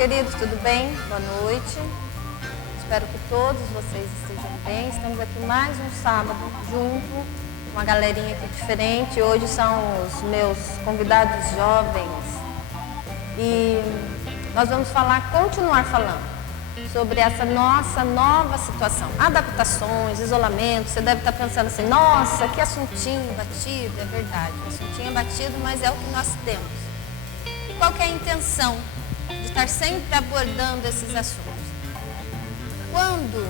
queridos, tudo bem? Boa noite. Espero que todos vocês estejam bem. Estamos aqui mais um sábado junto, uma galerinha aqui diferente. Hoje são os meus convidados jovens e nós vamos continuar falando sobre essa nossa nova situação. Adaptações, isolamento. Você deve estar pensando assim, nossa, que assuntinho batido. É verdade, um assuntinho batido, mas é o que nós temos. E qual que é a intenção de estar sempre abordando esses assuntos? Quando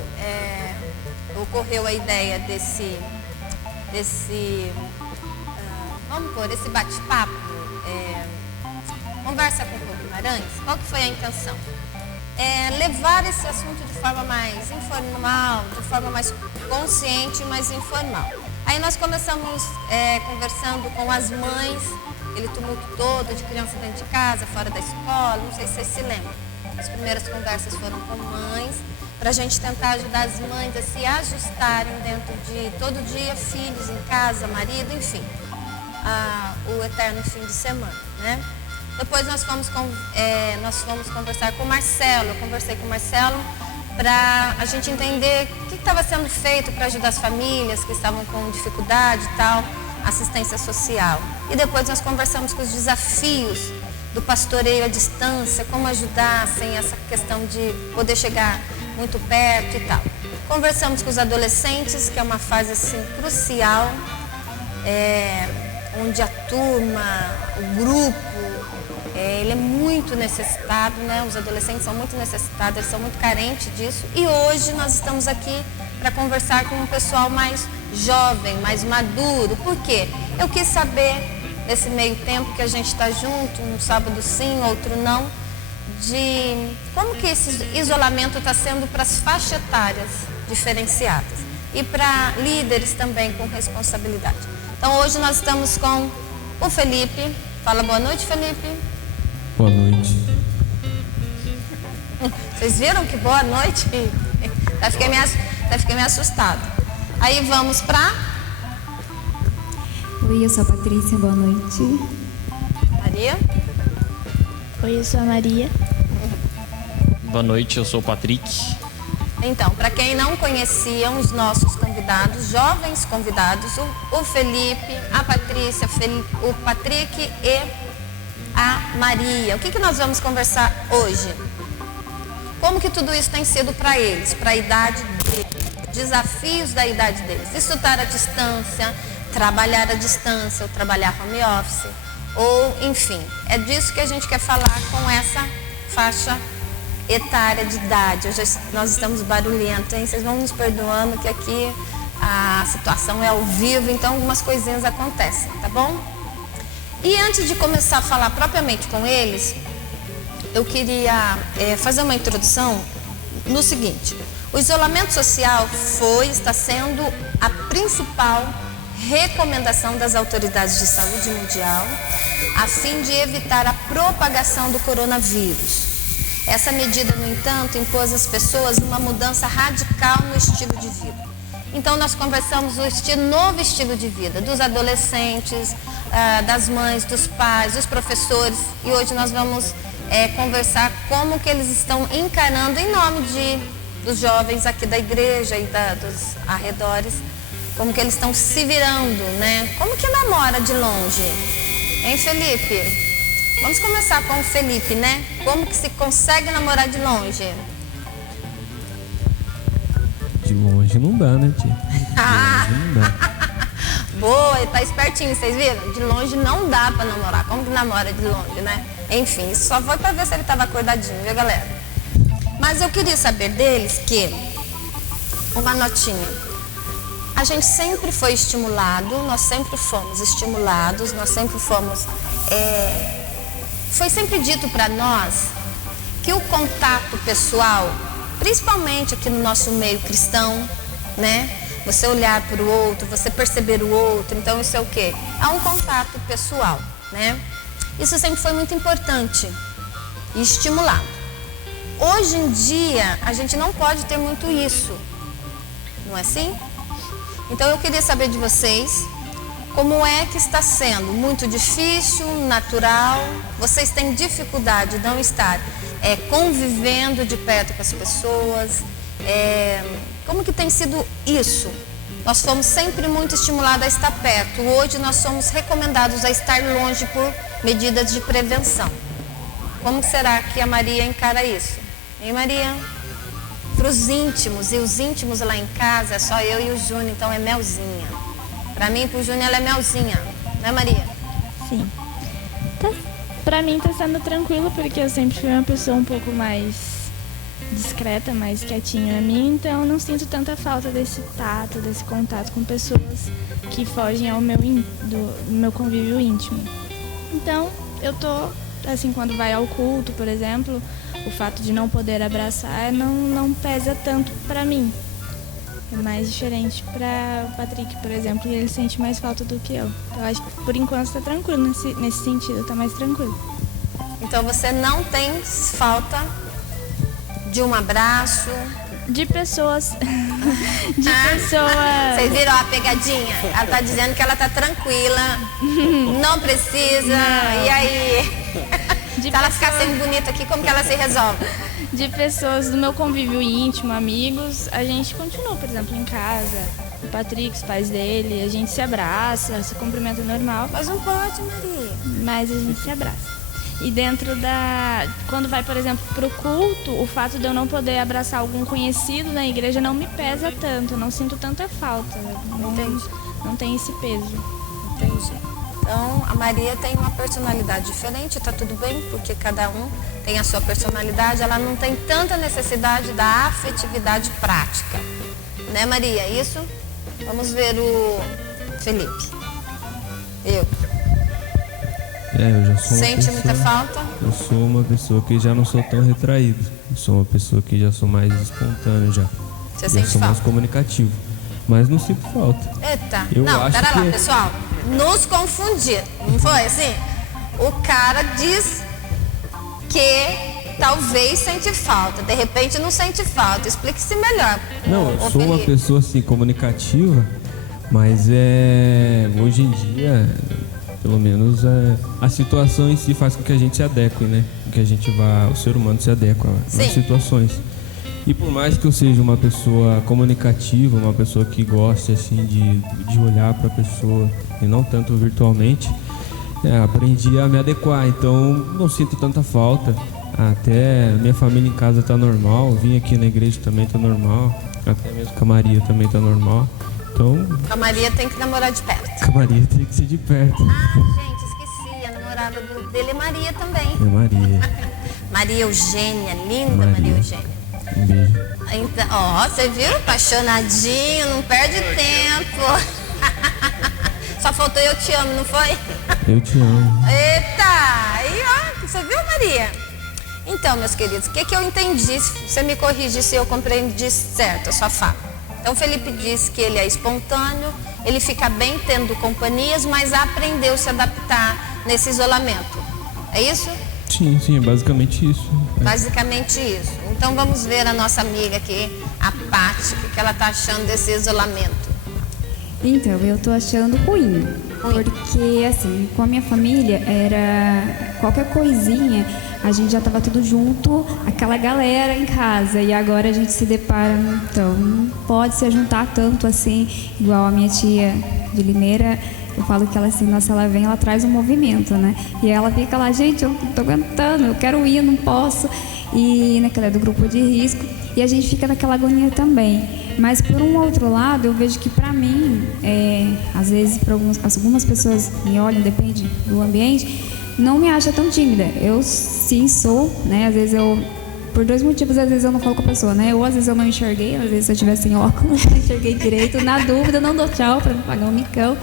ocorreu a ideia desse bate-papo, conversa com o Rô Guimarães, qual que foi a intenção? Levar esse assunto de forma mais informal, de forma mais consciente, mais informal. Aí nós começamos conversando com as mães, aquele tumulto todo de criança dentro de casa, fora da escola, não sei se vocês se lembram. As primeiras conversas foram com mães, para a gente tentar ajudar as mães a se ajustarem dentro de todo dia, filhos em casa, marido, enfim, o eterno fim de semana, né? Depois nós fomos conversar com o Marcelo. Eu conversei com o Marcelo para a gente entender o que estava sendo feito para ajudar as famílias que estavam com dificuldade e tal, assistência social. E depois nós conversamos com os desafios do pastoreio à distância, como ajudar sem essa questão de poder chegar muito perto e tal. Conversamos com os adolescentes, que é uma fase assim crucial, onde a turma, o grupo, ele é muito necessitado, né? Os adolescentes são muito necessitados, eles são muito carentes disso. E hoje nós estamos aqui para conversar com um pessoal mais jovem, mais maduro. Por quê? Eu quis saber, nesse meio tempo que a gente está junto, um sábado sim, outro não, de como que esse isolamento está sendo para as faixas etárias diferenciadas e para líderes também com responsabilidade. Então hoje nós estamos com o Felipe. Fala boa noite, Felipe. Boa noite. Vocês viram que boa noite? Até fiquei meio assustado. Aí vamos para... Oi, eu sou a Patrícia, boa noite. Maria. Oi, eu sou a Maria. Boa noite, eu sou o Patrick. Então, para quem não conhecia os nossos convidados, jovens convidados, o Felipe, a Patrícia, o Patrick e a Maria. O que nós vamos conversar hoje? Como que tudo isso tem sido para eles, para a idade deles, desafios da idade deles, estudar à distância, trabalhar à distância, ou trabalhar home office, ou enfim, é disso que a gente quer falar com essa faixa etária de idade. Hoje nós estamos barulhentos, hein? Vocês vão nos perdoando que aqui a situação é ao vivo, então algumas coisinhas acontecem, tá bom? E antes de começar a falar propriamente com eles, eu queria fazer uma introdução no seguinte: o isolamento social está sendo a principal recomendação das autoridades de saúde mundial a fim de evitar a propagação do coronavírus. Essa medida, no entanto, impôs às pessoas uma mudança radical no estilo de vida. Então, nós conversamos o novo estilo de vida dos adolescentes, das mães, dos pais, dos professores. E hoje nós vamos conversar como que eles estão encarando, em nome dos jovens aqui da igreja e dos arredores, como que eles estão se virando, né? Como que namora de longe? Hein, Felipe? Vamos começar com o Felipe, né? Como que se consegue namorar de longe? De longe não dá, né, tia? De longe não dá. Boa, ele tá espertinho, vocês viram? De longe não dá pra namorar. Como que namora de longe, né? Enfim, isso só foi pra ver se ele tava acordadinho, viu, galera? Mas eu queria saber deles que, uma notinha, a gente sempre foi estimulado, nós sempre fomos estimulados, nós sempre fomos... Foi sempre dito para nós que o contato pessoal, principalmente aqui no nosso meio cristão, né? Você olhar para o outro, você perceber o outro, então isso é o quê? É um contato pessoal, né? Isso sempre foi muito importante e estimulado. Hoje em dia, a gente não pode ter muito isso, não é assim? Então eu queria saber de vocês, como é que está sendo? Muito difícil, natural? Vocês têm dificuldade de não estar convivendo de perto com as pessoas. Como que tem sido isso? Nós fomos sempre muito estimulados a estar perto. Hoje nós somos recomendados a estar longe por medidas de prevenção. Como será que a Maria encara isso? Hein, Maria? Para os íntimos, e os íntimos lá em casa é só eu e o Júnior, então é Melzinha. Para mim e para o Júnior ela é Melzinha, né, Maria? Sim. Pra mim tá sendo tranquilo, porque eu sempre fui uma pessoa um pouco mais discreta, mais quietinha a mim, então eu não sinto tanta falta desse tato, desse contato com pessoas que fogem ao do meu convívio íntimo. Então, eu tô, assim, quando vai ao culto, por exemplo, o fato de não poder abraçar não pesa tanto pra mim. É mais diferente para o Patrick, por exemplo, e ele sente mais falta do que eu. Então, eu acho que por enquanto tá tranquilo nesse sentido, tá mais tranquilo. Então você não tem falta de um abraço? De pessoas. Pessoas. Vocês viram a pegadinha? Ela tá dizendo que ela tá tranquila, não precisa. Não. E aí? Se ela ficar sendo bonita aqui, como que ela se resolve? De pessoas do meu convívio íntimo, amigos, a gente continua, por exemplo, em casa, o Patrick, os pais dele, a gente se abraça, se cumprimenta normal. Mas não pode, Maria. Mas a gente se abraça. E dentro quando vai, por exemplo, pro culto, o fato de eu não poder abraçar algum conhecido na igreja não me pesa tanto, eu não sinto tanta falta. Não tem esse peso. Entendi. Então, a Maria tem uma personalidade diferente, tá tudo bem, porque cada um tem a sua personalidade, ela não tem tanta necessidade da afetividade prática. Né, Maria? Isso? Vamos ver o Felipe. Eu já sou Sente muita falta? Eu sou uma pessoa que já não sou tão retraído. Eu sou uma pessoa que já sou mais espontâneo já. Você sente sou falta? mais comunicativo. Mas não sinto falta. Eita, Não, pera lá, pessoal. Nos confundir, não foi assim? O cara diz que talvez sente falta, de repente não sente falta. Explique-se melhor. Não, eu sou uma pessoa assim, comunicativa, mas hoje em dia, pelo menos, a situação em si faz com que a gente se adeque, né? Que o ser humano se adequa nas situações. E por mais que eu seja uma pessoa comunicativa, uma pessoa que goste assim de olhar para a pessoa e não tanto virtualmente, aprendi a me adequar, então não sinto tanta falta. Até minha família em casa tá normal, vim aqui na igreja também tá normal, até mesmo com a Maria também tá normal. Então, a Maria tem que namorar de perto. Com a Maria tem que ser de perto. Gente, esqueci, a namorada dele é Maria também. É Maria. Maria Eugênia, linda Maria Eugênia. Um beijo. Então, você viu? Apaixonadinho, não perde tempo. Só faltou eu te amo, não foi? Eu te amo. Eita! Aí, ó, você viu, Maria? Então, meus queridos, o que eu entendi? Você me corrige se eu compreendi certo a sua fala. Então, o Felipe disse que ele é espontâneo, ele fica bem tendo companhias, mas aprendeu a se adaptar nesse isolamento. É isso? Sim, é basicamente isso. Basicamente isso. Então vamos ver a nossa amiga aqui, a Paty, o que ela está achando desse isolamento. Então, eu tô achando ruim. Porque, assim, com a minha família, era qualquer coisinha, a gente já tava tudo junto, aquela galera em casa. E agora a gente se depara, então, não pode se juntar tanto assim, igual a minha tia de Limeira. Eu falo que ela assim, nossa, ela vem, ela traz um movimento, né? E ela fica lá, gente, eu não tô aguentando, eu quero ir, eu não posso. E naquela é do grupo de risco. E a gente fica naquela agonia também. Mas por um outro lado, eu vejo que pra mim, às vezes para algumas pessoas me olham, depende do ambiente, não me acha tão tímida. Eu sim sou, né? Às vezes por dois motivos, às vezes eu não falo com a pessoa, né? Ou às vezes eu não enxerguei, às vezes se eu tivesse sem óculos, não enxerguei direito. Na dúvida, eu não dou tchau pra não pagar um micão.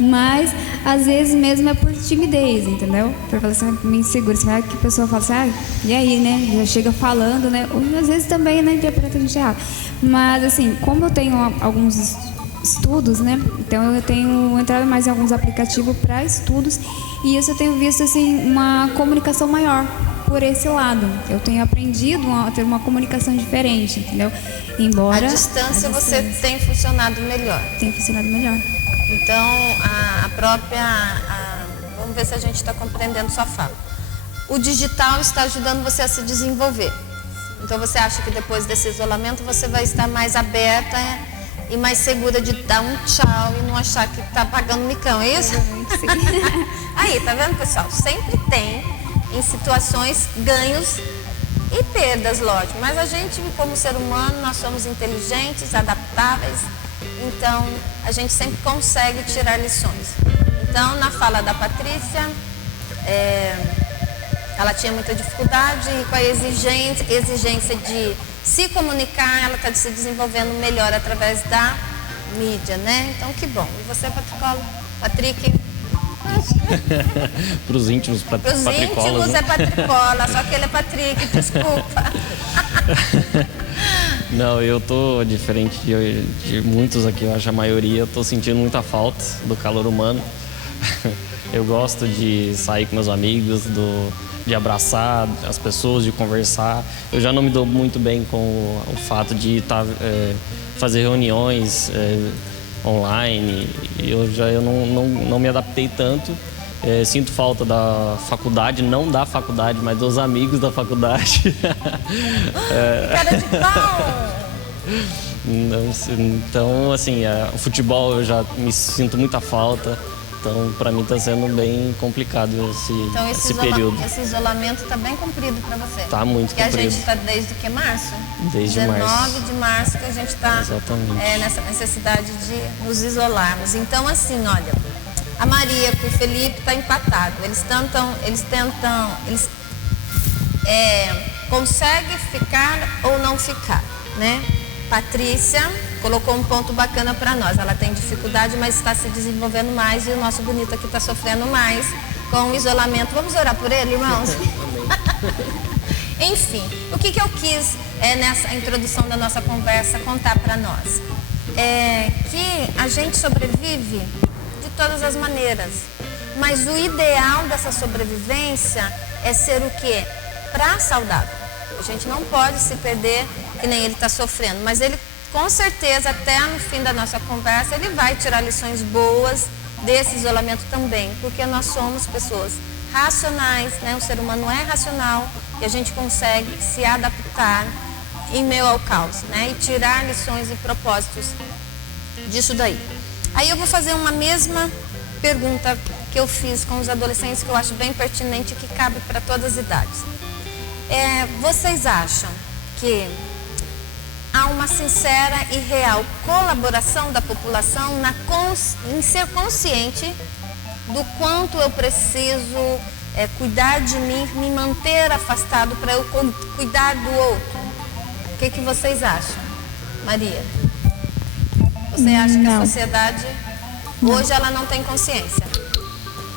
Mas, às vezes mesmo é por timidez, entendeu? Por falar assim, me insegura. Você vai que a pessoa fala assim, e aí, né? Já chega falando, né? Ou às vezes também, né? Interpreta a gente errado. Mas, assim, como eu tenho alguns estudos, né? Então eu tenho entrado mais em alguns aplicativos para estudos e isso eu tenho visto, assim, uma comunicação maior por esse lado. Eu tenho aprendido a ter uma comunicação diferente, entendeu? Embora... À distância você tem funcionado melhor. Tem funcionado melhor. Então, vamos ver se a gente está compreendendo sua fala. o digital está ajudando você a se desenvolver. Então você acha que depois desse isolamento você vai estar mais aberta e mais segura de dar um tchau e não achar que está pagando micão, é isso? Sim. Aí, tá vendo, pessoal? Sempre tem, em situações, ganhos e perdas, lógico. Mas a gente, como ser humano, nós somos inteligentes, adaptáveis. Então, a gente sempre consegue tirar lições. Então, na fala da Patrícia, ela tinha muita dificuldade e com a exigência de se comunicar, ela está se desenvolvendo melhor através da mídia, né? Então, que bom. E você, Patrick? Para os íntimos, Para os íntimos, né? É Patricola, só que ele é Patrick, desculpa. Não, eu tô diferente de muitos aqui, eu acho a maioria, eu tô sentindo muita falta do calor humano. Eu gosto de sair com meus amigos, de abraçar as pessoas, de conversar. Eu já não me dou muito bem com o fato de fazer reuniões online. Eu não me adaptei tanto. Sinto falta da faculdade, não da faculdade, mas dos amigos da faculdade. Cara de pau! Então, assim, o futebol eu já me sinto muita falta. Então, para mim está sendo bem complicado esse período. Esse isolamento está bem comprido para você? Está muito comprido. Porque a gente está desde que março? Desde 19 de março que a gente está nessa necessidade de nos isolarmos. Então, assim, olha, a Maria com o Felipe está empatado. Eles conseguem ficar ou não ficar, né? Patrícia colocou um ponto bacana para nós. Ela tem dificuldade, mas está se desenvolvendo mais e o nosso bonito aqui está sofrendo mais com o isolamento. Vamos orar por ele, irmãos? Enfim, o que eu quis nessa introdução da nossa conversa contar para nós? É que a gente sobrevive de todas as maneiras, mas o ideal dessa sobrevivência é ser o quê? Saudável. A gente não pode se perder que nem ele está sofrendo, mas ele com certeza até no fim da nossa conversa ele vai tirar lições boas desse isolamento também, porque nós somos pessoas racionais, né? O ser humano é racional e a gente consegue se adaptar em meio ao caos, né? E tirar lições e propósitos disso daí. Aí eu vou fazer uma mesma pergunta que eu fiz com os adolescentes, que eu acho bem pertinente e que cabe para todas as idades. Vocês acham que há uma sincera e real colaboração da população em ser consciente do quanto eu preciso cuidar de mim, me manter afastado para eu cuidar do outro? O que vocês acham? Maria? Você acha que a sociedade hoje ela não tem consciência?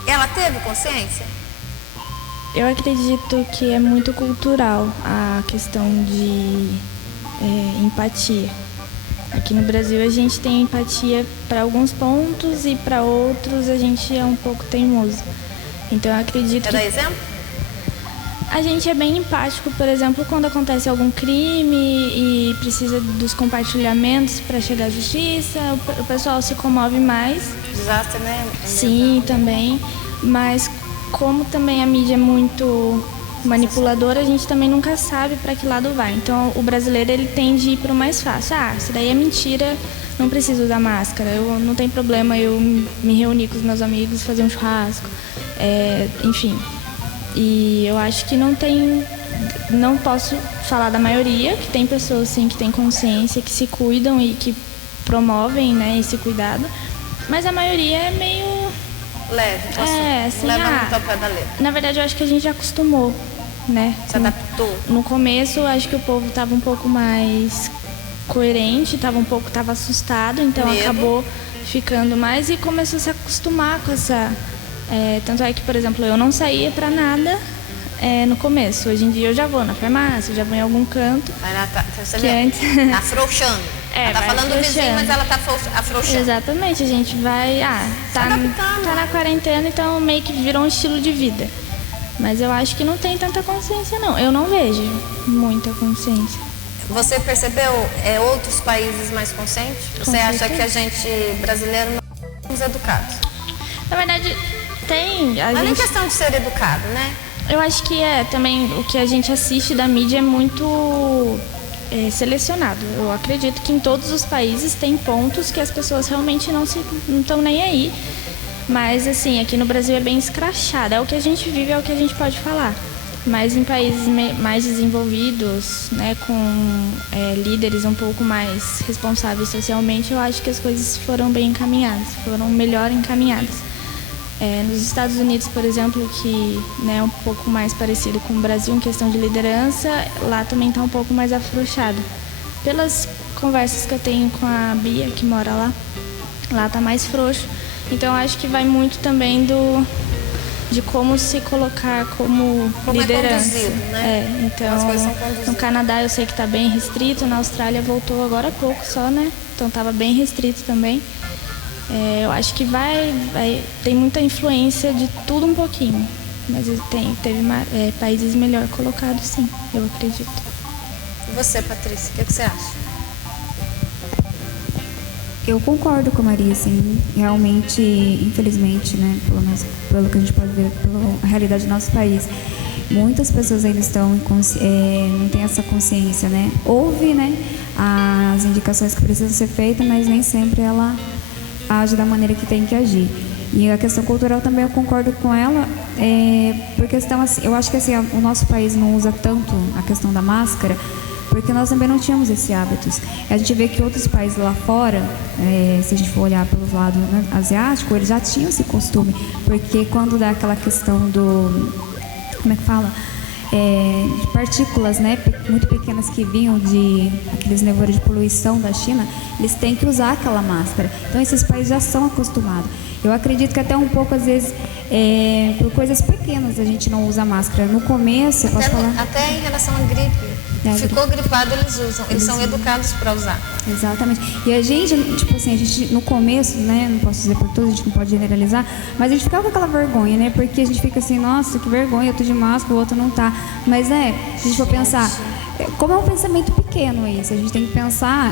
Ela teve consciência? Eu acredito que é muito cultural a questão de empatia. Aqui no Brasil a gente tem empatia para alguns pontos e para outros a gente é um pouco teimoso. Então eu acredito Quer dar exemplo? A gente é bem empático, por exemplo, quando acontece algum crime e precisa dos compartilhamentos para chegar à justiça, o pessoal se comove mais. Desastre, né? Sim, também. Mas como também a mídia é muito manipuladora, a gente também nunca sabe para que lado vai. Então o brasileiro ele tende a ir para o mais fácil. Isso daí é mentira, não preciso usar máscara, não tem problema eu me reunir com os meus amigos, fazer um churrasco, enfim. E eu acho que não posso falar da maioria, que tem pessoas sim que têm consciência, que se cuidam e que promovem, né, esse cuidado, mas a maioria é meio leve, assim, leva muito ao pé da letra. Na verdade eu acho que a gente já acostumou, né? Se adaptou. No começo acho que o povo estava um pouco mais coerente, estava assustado, então acabou ficando mais e começou a se acostumar com essa... tanto é que, por exemplo, eu não saía pra nada no começo. Hoje em dia eu já vou na farmácia, já vou em algum canto. Você antes... afrouxando. Ela tá falando do vizinho, mas ela tá afrouxando. Exatamente, a gente vai... tá na quarentena, então meio que virou um estilo de vida. Mas eu acho que não tem tanta consciência, não. Eu não vejo muita consciência. Você percebeu outros países mais conscientes? Você acha que a gente, brasileiro, não somos educados? Na verdade... Não é nem questão de ser educado, né? Eu acho que também o que a gente assiste da mídia é muito selecionado. Eu acredito que em todos os países tem pontos que as pessoas realmente não estão nem aí. Mas, assim, aqui no Brasil é bem escrachado. É o que a gente vive, é o que a gente pode falar. Mas em países mais desenvolvidos, né, com líderes um pouco mais responsáveis socialmente, eu acho que as coisas foram bem encaminhadas, foram melhor encaminhadas. Nos Estados Unidos, por exemplo, que, né, é um pouco mais parecido com o Brasil em questão de liderança, lá também está um pouco mais afrouxado. Pelas conversas que eu tenho com a Bia, que mora lá está mais frouxo. Então, eu acho que vai muito também de como se colocar como liderança. É conduzido, né? Então, as coisas são conduzidas. No Canadá eu sei que está bem restrito, na Austrália voltou agora há pouco só, né? Então estava bem restrito também. Eu acho que tem muita influência de tudo um pouquinho, mas teve países melhor colocados, sim, eu acredito. E você, Patrícia, o que você acha? Eu concordo com a Maria, assim, realmente, infelizmente, né, pelo menos pelo que a gente pode ver, pela realidade do nosso país, muitas pessoas ainda não têm essa consciência, né, ouve, né, as indicações que precisam ser feitas, mas nem sempre ela age da maneira que tem que agir. E a questão cultural também eu concordo com ela, porque eu acho que assim, o nosso país não usa tanto a questão da máscara, porque nós também não tínhamos esse hábito. A gente vê que outros países lá fora, se a gente for olhar pelo lado, né, asiático, eles já tinham esse costume, porque quando dá aquela questão como é que fala? De partículas, né, muito pequenas que vinham de aqueles nevoeiros de poluição da China, eles têm que usar aquela máscara. Então esses países já são acostumados. Eu acredito que até um pouco, às vezes, por coisas pequenas a gente não usa máscara. No começo, posso falar? Até em relação à gripe. Ficou gripado, eles usam. Eles são educados para usar. Exatamente. E a gente, tipo assim, no começo, né, não posso dizer por todos, a gente não pode generalizar, mas a gente ficava com aquela vergonha, né, porque a gente fica assim, nossa, que vergonha, eu tô de máscara, o outro não tá. Mas, se a gente for pensar, como é um pensamento pequeno isso, a gente tem que pensar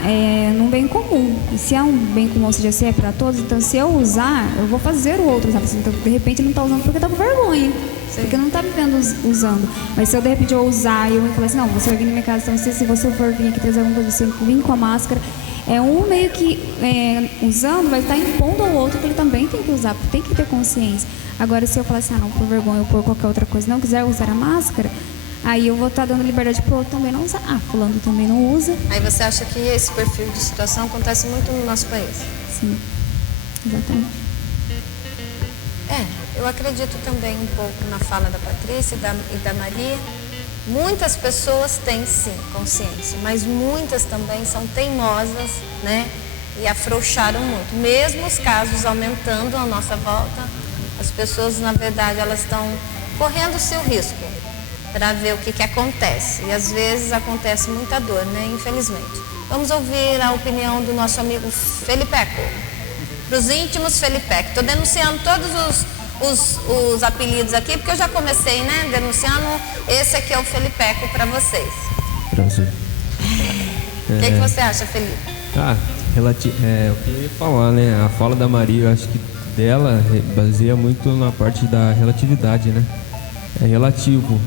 num bem comum. E se é um bem comum, ou seja, se é para todos, então se eu usar, eu vou fazer o outro usar. Então, de repente, não tá usando porque tá com vergonha. Sim. Porque não tá me vendo usando. Mas se eu, de repente, eu usar e eu falar assim, não, você vai vir na minha casa, então se você for vir aqui trazer alguma coisa, você vir com a máscara, um meio que usando vai estar impondo ao outro que ele também tem que usar, tem que ter consciência. Agora, se eu falar assim, não, por vergonha ou por qualquer outra coisa, não quiser usar a máscara, aí eu vou estar dando liberdade para o outro também não usar. Fulano também não usa. Aí você acha que esse perfil de situação acontece muito no nosso país? Sim, exatamente. Eu acredito também um pouco na fala da Patrícia e da Maria. Muitas pessoas têm, sim, consciência, mas muitas também são teimosas, né? E afrouxaram muito. Mesmo os casos aumentando à nossa volta, as pessoas, na verdade, elas estão correndo o seu risco para ver o que acontece. E às vezes acontece muita dor, né? Infelizmente. Vamos ouvir a opinião do nosso amigo Felipeco. Para os íntimos, Felipeco. Estou denunciando todos os apelidos aqui, porque eu já comecei, né? Denunciando. Esse aqui é o Felipeco para vocês. Prazer. O que você acha, Felipe? O que eu ia falar, né? A fala da Maria, eu acho que dela baseia muito na parte da relatividade, né? É relativo,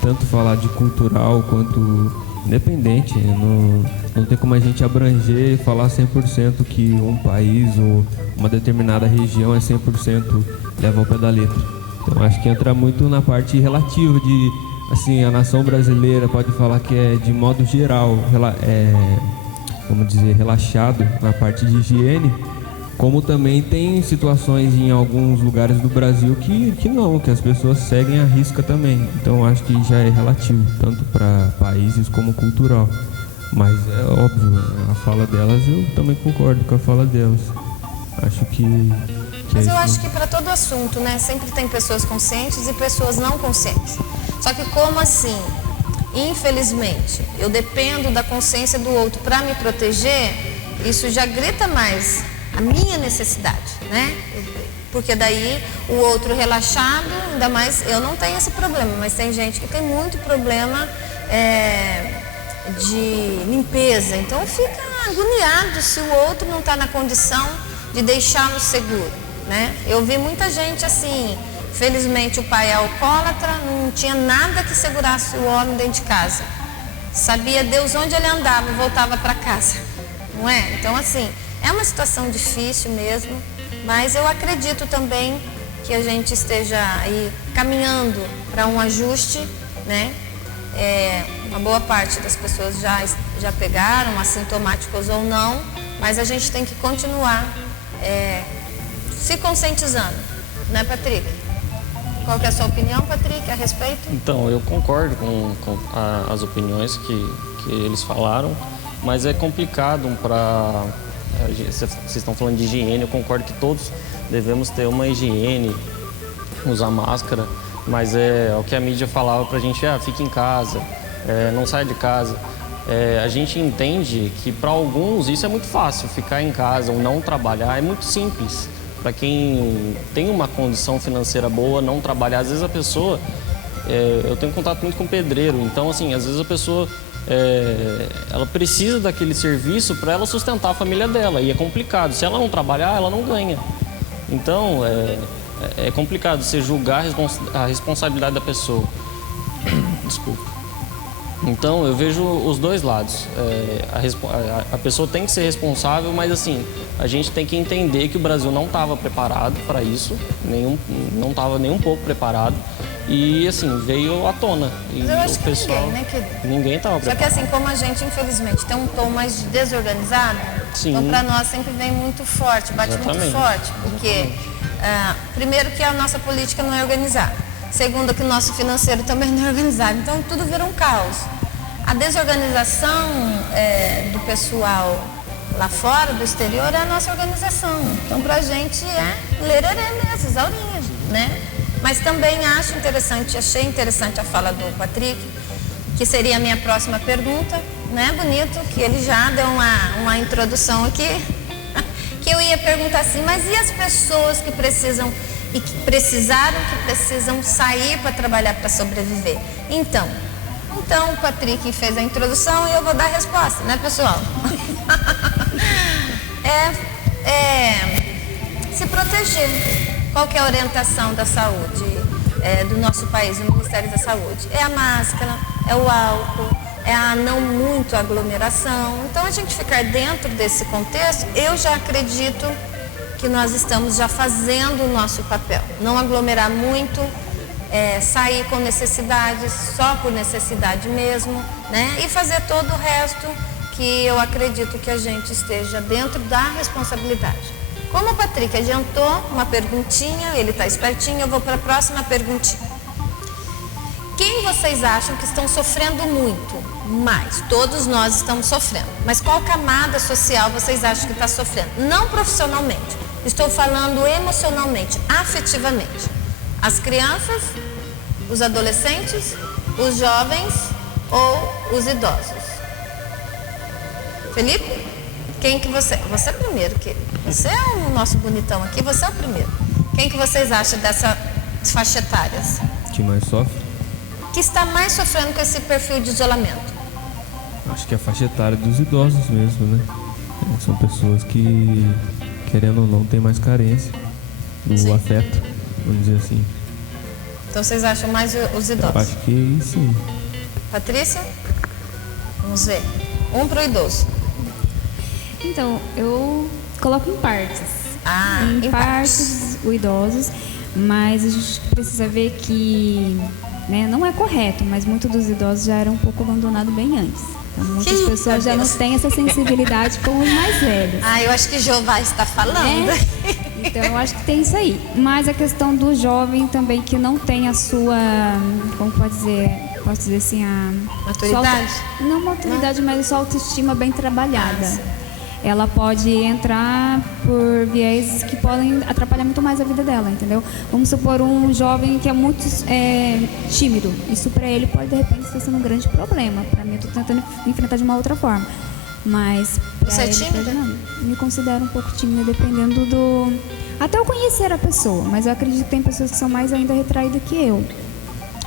tanto falar de cultural quanto independente, não tem como a gente abranger e falar 100% que um país ou uma determinada região é 100% leva ao pé da letra. Então acho que entra muito na parte relativa de, assim, a nação brasileira pode falar que é de modo geral, vamos dizer, relaxado na parte de higiene, como também tem situações em alguns lugares do Brasil que as pessoas seguem à risca também. Então acho que já é relativo, tanto para países como cultural. Mas é óbvio, a fala delas, eu também concordo com a fala delas. Acho que Mas eu acho que para todo assunto, né, sempre tem pessoas conscientes e pessoas não conscientes. Só que como assim, infelizmente, eu dependo da consciência do outro para me proteger, isso já grita mais a minha necessidade, né? Porque daí o outro relaxado, ainda mais, eu não tenho esse problema, mas tem gente que tem muito problema de limpeza, então fica agoniado se o outro não está na condição de deixá-lo seguro, né? Eu vi muita gente assim, Felizmente o pai é alcoólatra, não tinha nada que segurasse o homem dentro de casa. Sabia Deus onde ele andava e voltava para casa, não é? Então, assim, é uma situação difícil mesmo, mas eu acredito também que a gente esteja aí caminhando para um ajuste, né? Uma boa parte das pessoas já pegaram, assintomáticos ou não, mas a gente tem que continuar se conscientizando, né, Patrick? Qual que é a sua opinião, Patrick, a respeito? Então, eu concordo com as opiniões que eles falaram, mas é complicado para... Vocês estão falando de higiene, eu concordo que todos devemos ter uma higiene, usar máscara, mas é o que a mídia falava pra gente, fique em casa, não saia de casa. A gente entende que para alguns isso é muito fácil, ficar em casa ou não trabalhar é muito simples. Para quem tem uma condição financeira boa, não trabalhar, às vezes a pessoa... eu tenho contato muito com pedreiro, então assim, às vezes a pessoa... ela precisa daquele serviço para ela sustentar a família dela e é complicado. Se ela não trabalhar, ela não ganha. Então, é complicado você julgar a responsabilidade da pessoa. Desculpa. Então, eu vejo os dois lados. A pessoa tem que ser responsável, mas assim, a gente tem que entender que o Brasil não estava preparado para isso, não estava nem um pouco preparado. E assim, veio à tona. E mas eu acho o pessoal, que ninguém, né, querido? Ninguém estava preparado. Só que assim, como a gente, infelizmente, tem um tom mais desorganizado, Sim. então para nós sempre vem muito forte, bate Exatamente. muito forte. Porque, primeiro que a nossa política não é organizada. Segundo que o nosso financeiro também não é organizado. Então tudo vira um caos. A desorganização do pessoal lá fora, do exterior, é a nossa organização. Então pra gente é lererê mesmo, exaurinha, né? Mas também achei interessante a fala do Patrick, que seria a minha próxima pergunta, né, bonito? Que ele já deu uma introdução aqui, que eu ia perguntar assim, mas e as pessoas que precisam e que precisam sair para trabalhar para sobreviver? Então o Patrick fez a introdução e eu vou dar a resposta, né, pessoal? Se proteger. Qual que é a orientação da saúde do nosso país, do Ministério da Saúde? É a máscara, é o álcool, é a não muito aglomeração. Então, a gente ficar dentro desse contexto, eu já acredito que nós estamos já fazendo o nosso papel. Não aglomerar muito, sair com necessidades, só por necessidade mesmo, né? E fazer todo o resto que eu acredito que a gente esteja dentro da responsabilidade. Como o Patrick adiantou uma perguntinha, ele está espertinho, eu vou para a próxima perguntinha. Quem vocês acham que estão sofrendo muito mais? Todos nós estamos sofrendo, mas qual camada social vocês acham que está sofrendo? Não profissionalmente, estou falando emocionalmente, afetivamente. As crianças, os adolescentes, os jovens ou os idosos? Felipe? Quem que você é o primeiro, querido. Você é o nosso bonitão aqui, você é o primeiro. Quem que vocês acham dessas faixas etárias? Que mais sofre? Que está mais sofrendo com esse perfil de isolamento? Acho que é a faixa etária dos idosos mesmo, né? São pessoas que, querendo ou não, têm mais carência do Sim. afeto, vamos dizer assim. Então vocês acham mais os idosos? Eu acho que sim. Patrícia? Vamos ver. Um pro idoso. Então, eu coloco em partes. Em partes, os idosos, mas a gente precisa ver que, né, não é correto, mas muitos dos idosos já eram um pouco abandonados bem antes. Então, muitas pessoas já não têm essa sensibilidade com os mais velhos. Eu acho que Jeová está falando. Então, eu acho que tem isso aí. Mas a questão do jovem também, que não tem a sua, como posso dizer assim, a... Maturidade? Não maturidade, mas a sua autoestima bem trabalhada. Ela pode entrar por viés que podem atrapalhar muito mais a vida dela, entendeu? Vamos supor um jovem que é muito tímido. Isso para ele pode, de repente, estar sendo um grande problema. Para mim, eu estou tentando enfrentar de uma outra forma. Mas você é tímida? Me considero um pouco tímida, dependendo do... Até eu conhecer a pessoa, mas eu acredito que tem pessoas que são mais ainda retraídas que eu.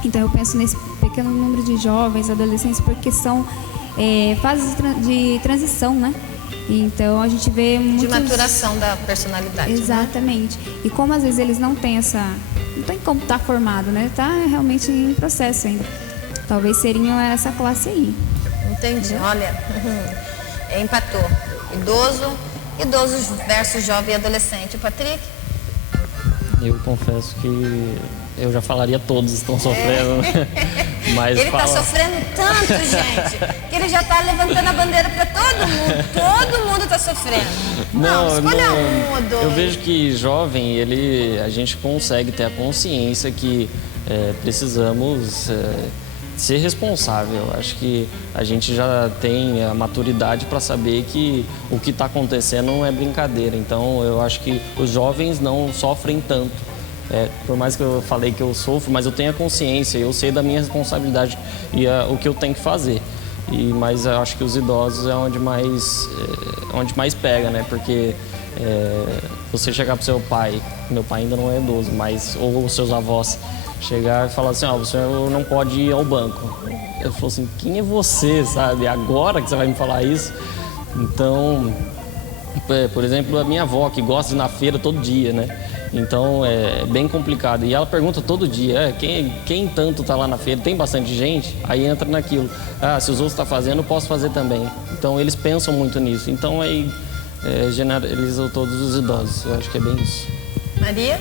Então, eu penso nesse pequeno número de jovens, adolescentes, porque são fases de transição, né? Então a gente vê muitos... De maturação da personalidade. Exatamente. Né? E como às vezes eles não têm não tem como estar formado, né? Tá realmente em processo ainda. Talvez seriam essa classe aí. Entendi. Olha, empatou. Idoso versus jovem e adolescente. O Patrick? Eu confesso que eu já falaria todos estão sofrendo. Mas ele está sofrendo tanto, gente, que ele já está levantando a bandeira para todo mundo. Todo mundo está sofrendo. Não, escolha um ou dois. Eu vejo que jovem, a gente consegue ter a consciência que precisamos ser responsável. Acho que a gente já tem a maturidade para saber que o que está acontecendo não é brincadeira. Então, eu acho que os jovens não sofrem tanto. Por mais que eu falei que eu sofro, mas eu tenho a consciência, eu sei da minha responsabilidade e o que eu tenho que fazer. Mas eu acho que os idosos é onde mais pega, né? Porque você chegar para o seu pai, meu pai ainda não é idoso, ou os seus avós, chegar e falar assim, você não pode ir ao banco. Eu falo assim, quem é você, sabe? Agora que você vai me falar isso? Então, por exemplo, a minha avó, que gosta de ir na feira todo dia, né? Então, é bem complicado. E ela pergunta todo dia, quem tanto está lá na feira? Tem bastante gente? Aí entra naquilo. Se os outros estão fazendo, eu posso fazer também. Então, eles pensam muito nisso. Então, aí generalizam todos os idosos. Eu acho que é bem isso. Maria?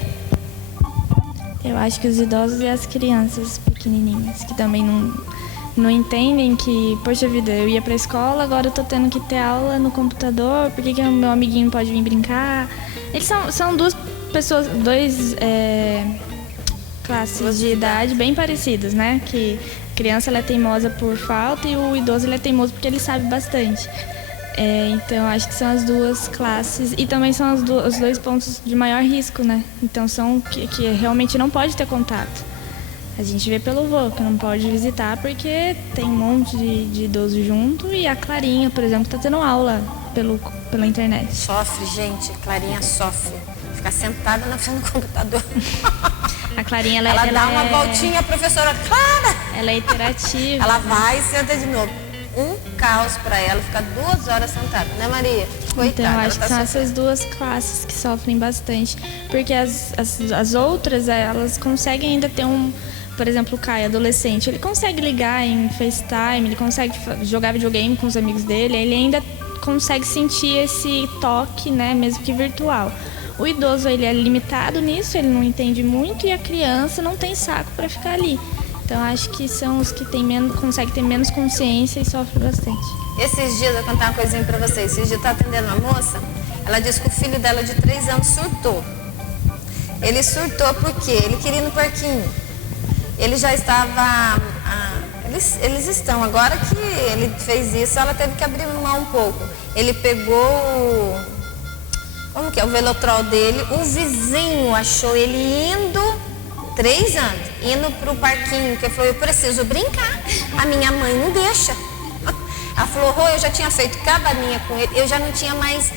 Eu acho que os idosos e as crianças pequenininhas, que também não entendem que, poxa vida, eu ia pra escola, agora eu tô tendo que ter aula no computador, por que o meu amiguinho não pode vir brincar? Eles são duas pessoas, classes de idade bem parecidas, né? Que a criança ela é teimosa por falta e o idoso ele é teimoso porque ele sabe bastante. Então, acho que são as duas classes e também são os dois pontos de maior risco, né? Então, são que realmente não pode ter contato. A gente vê pelo vô, que não pode visitar porque tem um monte de idoso junto e a Clarinha, por exemplo, está tendo aula pela internet. Sofre, gente. Clarinha sofre. Ficar sentada na frente do computador. A Clarinha, ela dá uma voltinha, a professora, Clara! Ela é interativa. Ela vai e senta de novo. Um caos para ela ficar 2 horas sentada, né, Maria? Coitada. Então, acho que são essas duas classes que sofrem bastante. Porque as outras, elas conseguem ainda ter por exemplo, o Caio, adolescente, ele consegue ligar em FaceTime, ele consegue jogar videogame com os amigos dele, ele ainda consegue sentir esse toque, né, mesmo que virtual. O idoso, ele é limitado nisso, ele não entende muito e a criança não tem saco para ficar ali. Então, acho que são os que conseguem ter menos consciência e sofrem bastante. Esses dias, eu vou contar uma coisinha pra vocês. Esses dias eu estava atendendo uma moça, ela disse que o filho dela de 3 anos surtou. Ele surtou porque ele queria ir no parquinho. Ele já estava... Eles estão. Agora que ele fez isso, ela teve que abrir mão um pouco. Ele pegou o velotrol dele. O vizinho achou ele indo... 3 anos, indo pro parquinho, que ele falou, eu preciso brincar, a minha mãe não deixa. Ela falou, eu já tinha feito cabaninha com ele, eu já não tinha mais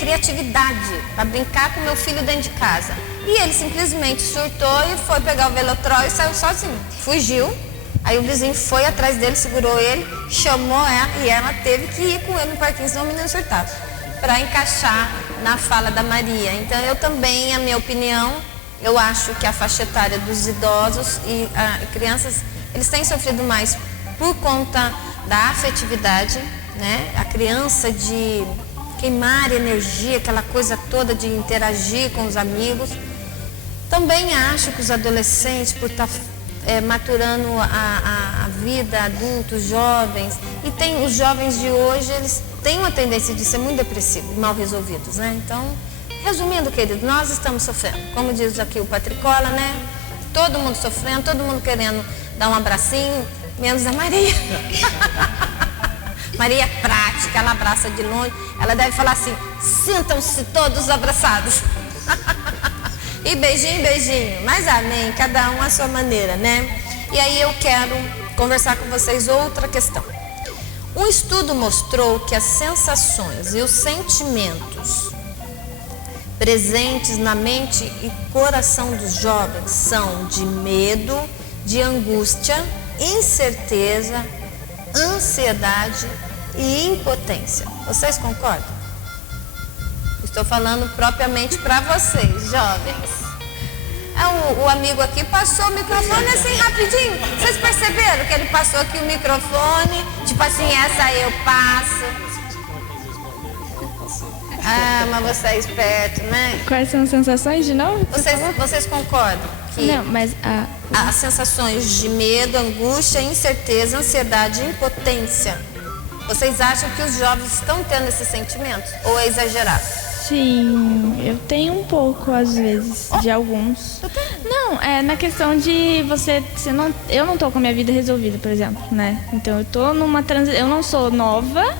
criatividade para brincar com meu filho dentro de casa. E ele simplesmente surtou e foi pegar o velotrol e saiu sozinho. Fugiu, aí o vizinho foi atrás dele, segurou ele, chamou ela e ela teve que ir com ele no parquinho, senão o menino surtava, para encaixar na fala da Maria. Então eu também, a minha opinião, eu acho que a faixa etária dos idosos e crianças, eles têm sofrido mais por conta da afetividade, né? A criança de queimar energia, aquela coisa toda de interagir com os amigos. Também acho que os adolescentes, por estar maturando a vida, adultos, jovens, e os jovens de hoje, eles têm uma tendência de ser muito depressivos, mal resolvidos, né? Então, resumindo, querido, nós estamos sofrendo. Como diz aqui o Patricola, né? Todo mundo sofrendo, todo mundo querendo dar um abracinho, menos a Maria. Maria é prática, ela abraça de longe. Ela deve falar assim, sintam-se todos abraçados. E beijinho, beijinho. Mas amém, cada um à sua maneira, né? E aí eu quero conversar com vocês outra questão. Um estudo mostrou que as sensações e os sentimentos presentes na mente e coração dos jovens são de medo, de angústia, incerteza, ansiedade e impotência. Vocês concordam? Estou falando propriamente para vocês, jovens. O amigo aqui passou o microfone assim rapidinho. Vocês perceberam que ele passou aqui o microfone? Tipo assim, essa eu passo. Ah, mas você é esperto, né? Quais são as sensações de novo? Vocês concordam que Não, mas as sensações de medo, angústia, incerteza, ansiedade e impotência, vocês acham que os jovens estão tendo esses sentimentos? Ou é exagerado? sim, eu tenho um pouco às vezes, de alguns. Não, é na questão de eu não tô com a minha vida resolvida, por exemplo, né? Então eu tô numa transição, eu não sou nova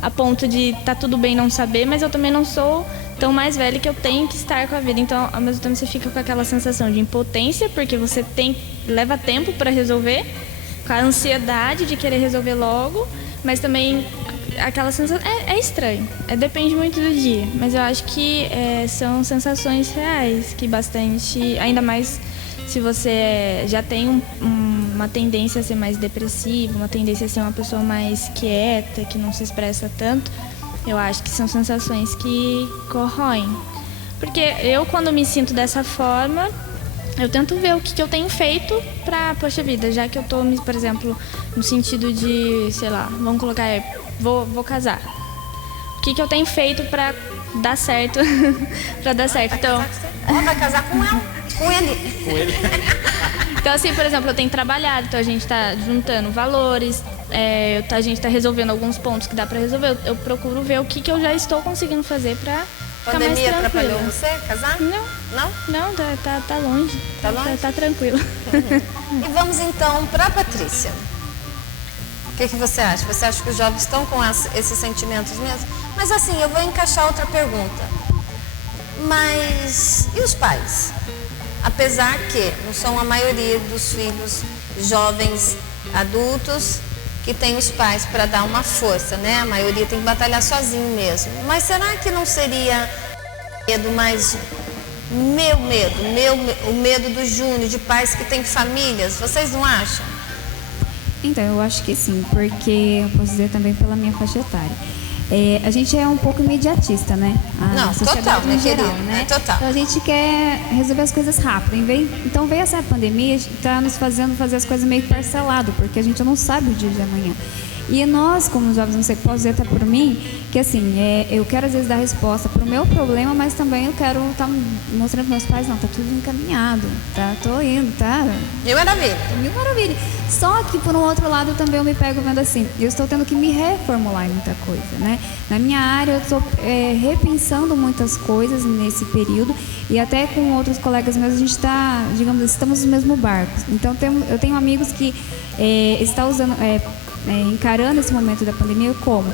a ponto de tá tudo bem não saber, mas eu também não sou tão mais velha que eu tenho que estar com a vida. Então, ao mesmo tempo você fica com aquela sensação de impotência, porque você leva tempo para resolver, com a ansiedade de querer resolver logo, mas também aquela sensação é estranho, depende muito do dia, mas eu acho que são sensações reais que bastante, ainda mais se você já tem uma tendência a ser mais depressivo, uma tendência a ser uma pessoa mais quieta, que não se expressa tanto, eu acho que são sensações que corroem, porque eu quando me sinto dessa forma, eu tento ver o que eu tenho feito pra, poxa vida, já que eu tô, por exemplo, no sentido de, sei lá, vamos colocar, vou casar. O que eu tenho feito pra dar certo? Pra dar certo. Então, Vai casar com ela, com ele. então, assim, por exemplo, eu tenho trabalhado, então a gente tá juntando valores, a gente tá resolvendo alguns pontos que dá pra resolver. Eu procuro ver o que eu já estou conseguindo fazer pra ficar mais Pandemia tranquila. atrapalhou você casar? Não, Não? não, tá longe. Tá longe? Tá tranquilo. E vamos então para a Patrícia. O que você acha? Você acha que os jovens estão com esses sentimentos mesmo? Mas assim, eu vou encaixar outra pergunta. Mas e os pais? Apesar que não são a maioria dos filhos jovens adultos que tem os pais para dar uma força, né? A maioria tem que batalhar sozinho mesmo. Mas será que não seria medo mais o medo do Júnior, de pais que têm famílias? Vocês não acham? Então, eu acho que sim, porque eu posso dizer também pela minha faixa etária. A gente é um pouco imediatista, né? Não, sociedade total, em minha geral, querida, né? total. Então a gente quer resolver as coisas rápido. Então veio essa pandemia, está nos fazendo fazer as coisas meio parcelado, porque a gente não sabe o dia de amanhã. E nós, como jovens, não sei, posso dizer até por mim, que assim, eu quero às vezes dar resposta para o meu problema, mas também eu quero estar mostrando para meus pais, não, tá tudo encaminhado, tá, tô indo, tá? Mil maravilha. Mil maravilha. Só que por um outro lado também eu me pego vendo assim, eu estou tendo que me reformular em muita coisa, né? Na minha área eu estou repensando muitas coisas nesse período e até com outros colegas meus a gente está, digamos, estamos no mesmo barco. Então eu tenho amigos que estão usando, encarando esse momento da pandemia como?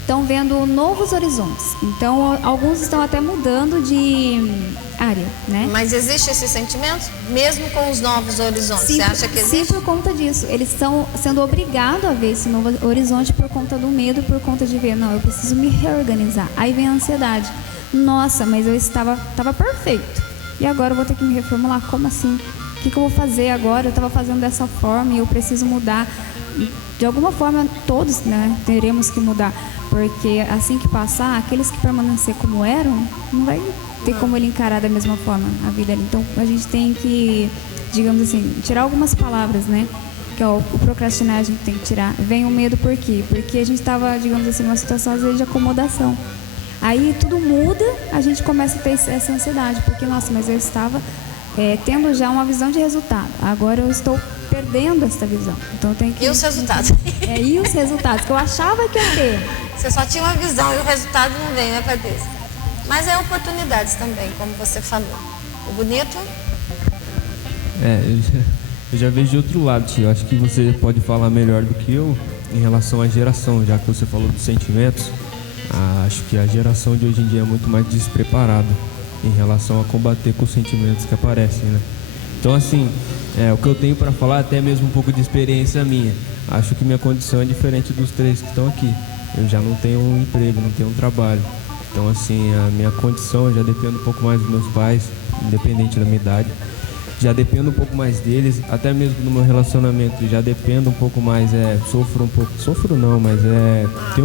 Estão vendo novos horizontes. Então, alguns estão até mudando de área, né? Mas existe esse sentimento? Mesmo com os novos horizontes, Sim, você acha que existe? Sim, por conta disso. Eles estão sendo obrigados a ver esse novo horizonte por conta do medo, por conta de ver, não, eu preciso me reorganizar. Aí vem a ansiedade. Nossa, mas eu estava perfeito. E agora eu vou ter que me reformular? Como assim? O que eu vou fazer agora? Eu estava fazendo dessa forma e eu preciso mudar. De alguma forma, todos, né, teremos que mudar, porque assim que passar, aqueles que permanecer como eram, não vai ter como ele encarar da mesma forma a vida ali. Então, a gente tem que, digamos assim, tirar algumas palavras, né, que é o procrastinar a gente tem que tirar. Vem o medo por quê? Porque a gente estava, digamos assim, numa situação às vezes de acomodação. Aí tudo muda, a gente começa a ter essa ansiedade, porque, nossa, mas eu estava tendo já uma visão de resultado, agora eu estou perdendo essa visão. Então eu tenho que... E os resultados? E os resultados, que eu achava que ia ter. Você só tinha uma visão e o resultado não veio na cabeça. Mas é oportunidades também, como você falou. O bonito? Eu já vejo de outro lado, tio. Acho que você pode falar melhor do que eu em relação à geração, já que você falou dos sentimentos. Acho que a geração de hoje em dia é muito mais despreparada em relação a combater com os sentimentos que aparecem, né? Então, assim, o que eu tenho para falar, até mesmo um pouco de experiência minha. Acho que minha condição é diferente dos três que estão aqui. Eu já não tenho um emprego, não tenho um trabalho. Então, assim, a minha condição, eu já dependo um pouco mais dos meus pais, independente da minha idade. já dependo um pouco mais deles, até mesmo no meu relacionamento, já dependo um pouco mais, sofro um pouco, sofro não, mas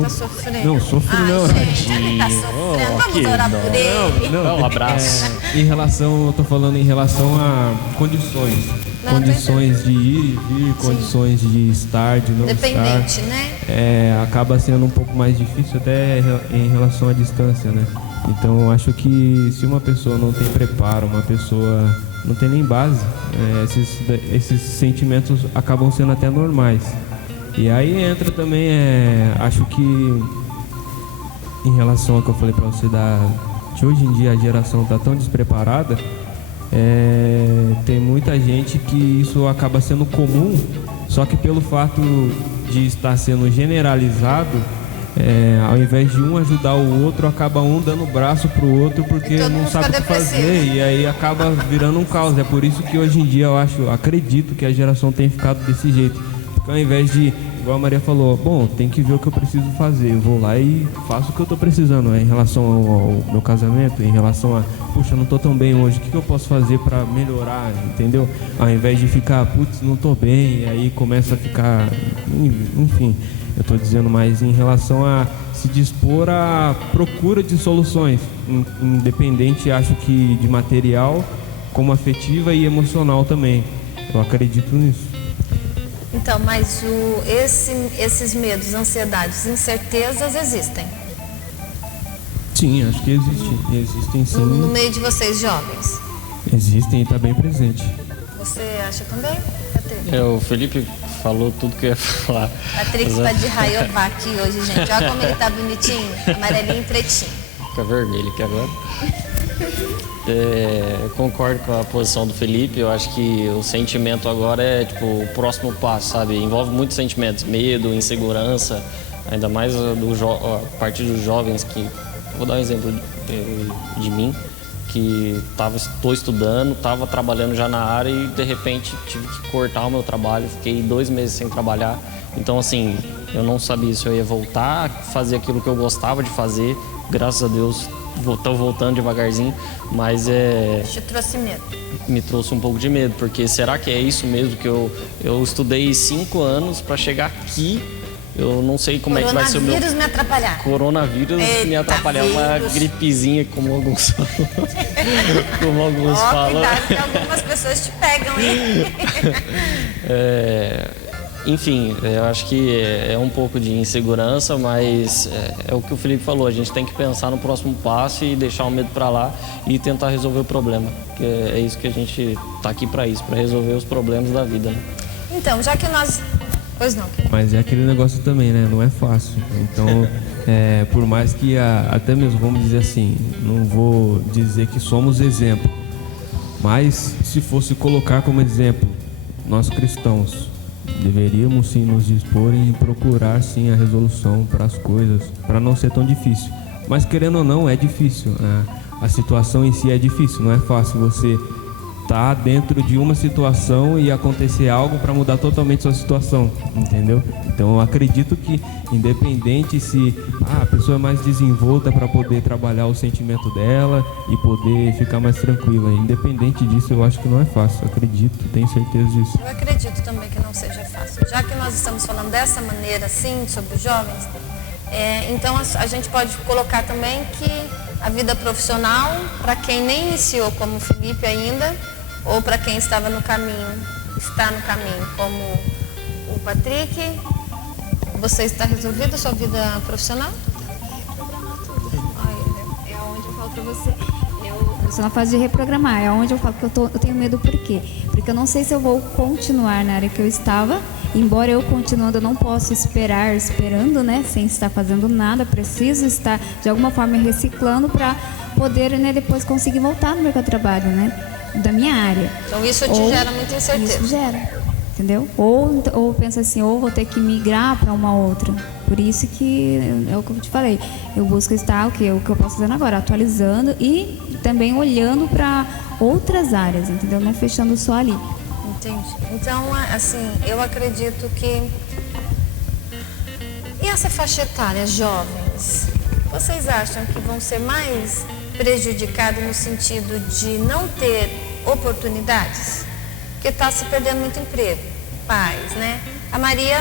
Tá sofrendo. Não, sofro não. Gente, ele tá sofrendo, vamos orar por ele. Não, um abraço. Eu tô falando em relação a condições. Condições de ir e vir, condições de estar, de não Dependente, estar. né? Acaba sendo um pouco mais difícil até em relação à distância, né? Então eu acho que se uma pessoa não tem preparo, uma pessoa não tem nem base, esses sentimentos acabam sendo até normais. E aí entra também, acho que em relação ao que eu falei pra você de hoje em dia a geração tá tão despreparada, tem muita gente que isso acaba sendo comum, só que pelo fato de estar sendo generalizado, ao invés de um ajudar o outro, acaba um dando o braço pro outro porque não sabe o que fazer, e aí acaba virando um caos. É por isso que hoje em dia acredito que a geração tem ficado desse jeito, porque ao invés de, igual a Maria falou, bom, tem que ver o que eu preciso fazer, eu vou lá e faço o que eu tô precisando, em relação ao meu casamento, em relação a, puxa, não tô tão bem hoje, o que eu posso fazer para melhorar, entendeu? Ao invés de ficar, putz, não tô bem, e aí começa a ficar, enfim. Eu estou dizendo mais em relação a se dispor à procura de soluções, independente, acho que de material, como afetiva e emocional também. Eu acredito nisso. Então, mas esses medos, ansiedades, incertezas existem? Sim, acho que existem sim. No meio de vocês, jovens? Existem e está bem presente. Você acha também, Patrick? O Felipe falou tudo que eu ia falar. Patrick está de Raiová aqui hoje, gente. Olha como ele tá bonitinho, amarelinho e pretinho. Fica vermelho aqui agora. Concordo com a posição do Felipe. Eu acho que o sentimento agora é o próximo passo, sabe? Envolve muitos sentimentos, medo, insegurança, ainda mais a partir dos jovens que... Vou dar um exemplo de mim, que estou estudando, estava trabalhando já na área e de repente tive que cortar o meu trabalho, fiquei 2 meses sem trabalhar. Então assim, eu não sabia se eu ia voltar a fazer aquilo que eu gostava de fazer. Graças a Deus estou voltando devagarzinho, mas Te trouxe medo? Me trouxe um pouco de medo, porque será que é isso mesmo que eu estudei 5 anos para chegar aqui? Eu não sei como é que vai ser o meu... Coronavírus me atrapalhar. Coronavírus me atrapalhar, uma gripezinha, como alguns falam. Cuidado que algumas pessoas te pegam, hein? Enfim, eu acho que é um pouco de insegurança, mas é o que o Felipe falou, a gente tem que pensar no próximo passo e deixar o medo para lá e tentar resolver o problema. Que é isso que a gente tá aqui para isso, para resolver os problemas da vida, né? Então, já que nós... Pois não. Mas é aquele negócio também, né? Não é fácil. Então, por mais que até mesmo, vamos dizer assim, não vou dizer que somos exemplo, mas se fosse colocar como exemplo, nós cristãos deveríamos sim nos dispor em procurar sim a resolução para as coisas, para não ser tão difícil. Mas querendo ou não, é difícil. A situação em si é difícil, não é fácil você tá dentro de uma situação e acontecer algo para mudar totalmente sua situação, entendeu? Então eu acredito que independente se a pessoa é mais desenvolta para poder trabalhar o sentimento dela e poder ficar mais tranquila, independente disso, eu acho que não é fácil, eu acredito, tenho certeza disso. Eu acredito também que não seja fácil. Já que nós estamos falando dessa maneira assim sobre os jovens, então a gente pode colocar também que a vida profissional, para quem nem iniciou como o Felipe ainda, ou para quem estava no caminho, está no caminho, como o Patrick, você está resolvido a sua vida profissional? É onde eu falo para você. Eu estou na fase de reprogramar, é onde eu falo que eu tenho medo. Por quê? Porque eu não sei se eu vou continuar na área que eu estava. Embora eu continuando, eu não posso esperando, né, sem estar fazendo nada. Preciso estar, de alguma forma, reciclando para poder, né, depois conseguir voltar no mercado de trabalho, né, da minha área. Então isso te gera muita incerteza. Isso gera, entendeu? Ou pensa assim, ou vou ter que migrar para uma outra. Por isso que é o que eu te falei. Eu busco estar o que eu posso fazer agora, atualizando e também olhando para outras áreas, entendeu? Não fechando só ali. Entendi. Então, assim, eu acredito que... E essa faixa etária, jovens, vocês acham que vão ser mais prejudicados no sentido de não ter oportunidades? porque está se perdendo muito emprego. Pais, né? A Maria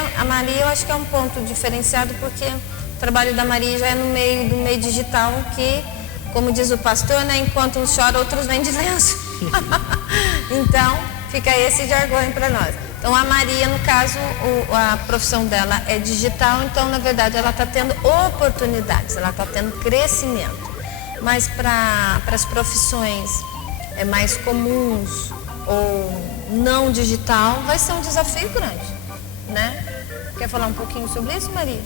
eu acho que é um ponto diferenciado, porque o trabalho da Maria já é no meio do meio digital, que, como diz o pastor, né? Enquanto uns choram, outros vêm de lenço. Então, fica esse jargão para nós. Então, a Maria, no caso, a profissão dela é digital, então, na verdade, ela está tendo oportunidades, ela está tendo crescimento. Mas para as profissões mais comuns ou não digital, vai ser um desafio grande, né? Quer falar um pouquinho sobre isso, Maria?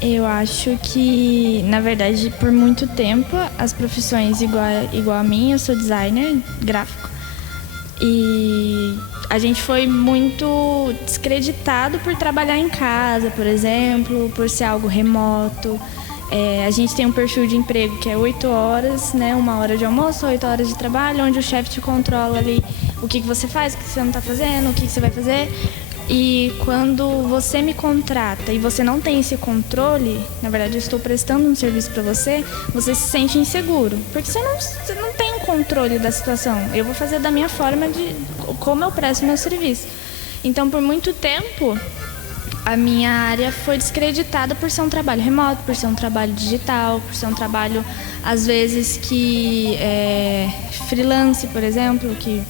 Eu acho que, na verdade, por muito tempo, as profissões igual a mim, eu sou designer gráfico, e a gente foi muito descreditado por trabalhar em casa, por exemplo, por ser algo remoto. A gente tem um perfil de emprego que é 8 horas, né? 1 hora de almoço, 8 horas de trabalho, onde o chefe te controla ali o que você faz, o que você não está fazendo, o que você vai fazer. E quando você me contrata e você não tem esse controle, na verdade eu estou prestando um serviço para você, você se sente inseguro, porque você não tem controle da situação. Eu vou fazer da minha forma, de como eu presto meu serviço. Então, por muito tempo, a minha área foi descreditada por ser um trabalho remoto, por ser um trabalho digital, por ser um trabalho, às vezes, que é freelance, por exemplo, que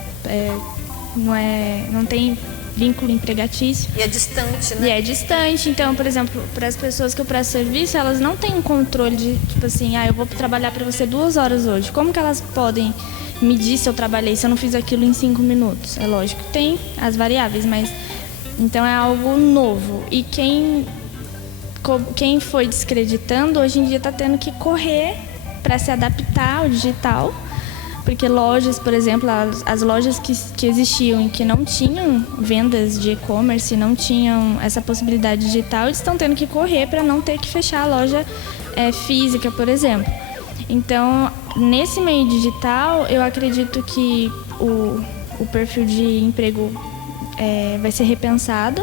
não tem vínculo empregatício. E é distante, né? E é distante. Então, por exemplo, para as pessoas que eu presto serviço, elas não têm um controle de, tipo assim, eu vou trabalhar para você 2 horas hoje. Como que elas podem medir se eu trabalhei, se eu não fiz aquilo em 5 minutos? É lógico que tem as variáveis, mas... Então é algo novo. E quem foi descreditando, hoje em dia está tendo que correr para se adaptar ao digital. Porque lojas, por exemplo, as lojas que existiam e que não tinham vendas de e-commerce, não tinham essa possibilidade digital, eles estão tendo que correr para não ter que fechar a loja física, por exemplo. Então, nesse meio digital, eu acredito que o perfil de emprego vai ser repensado.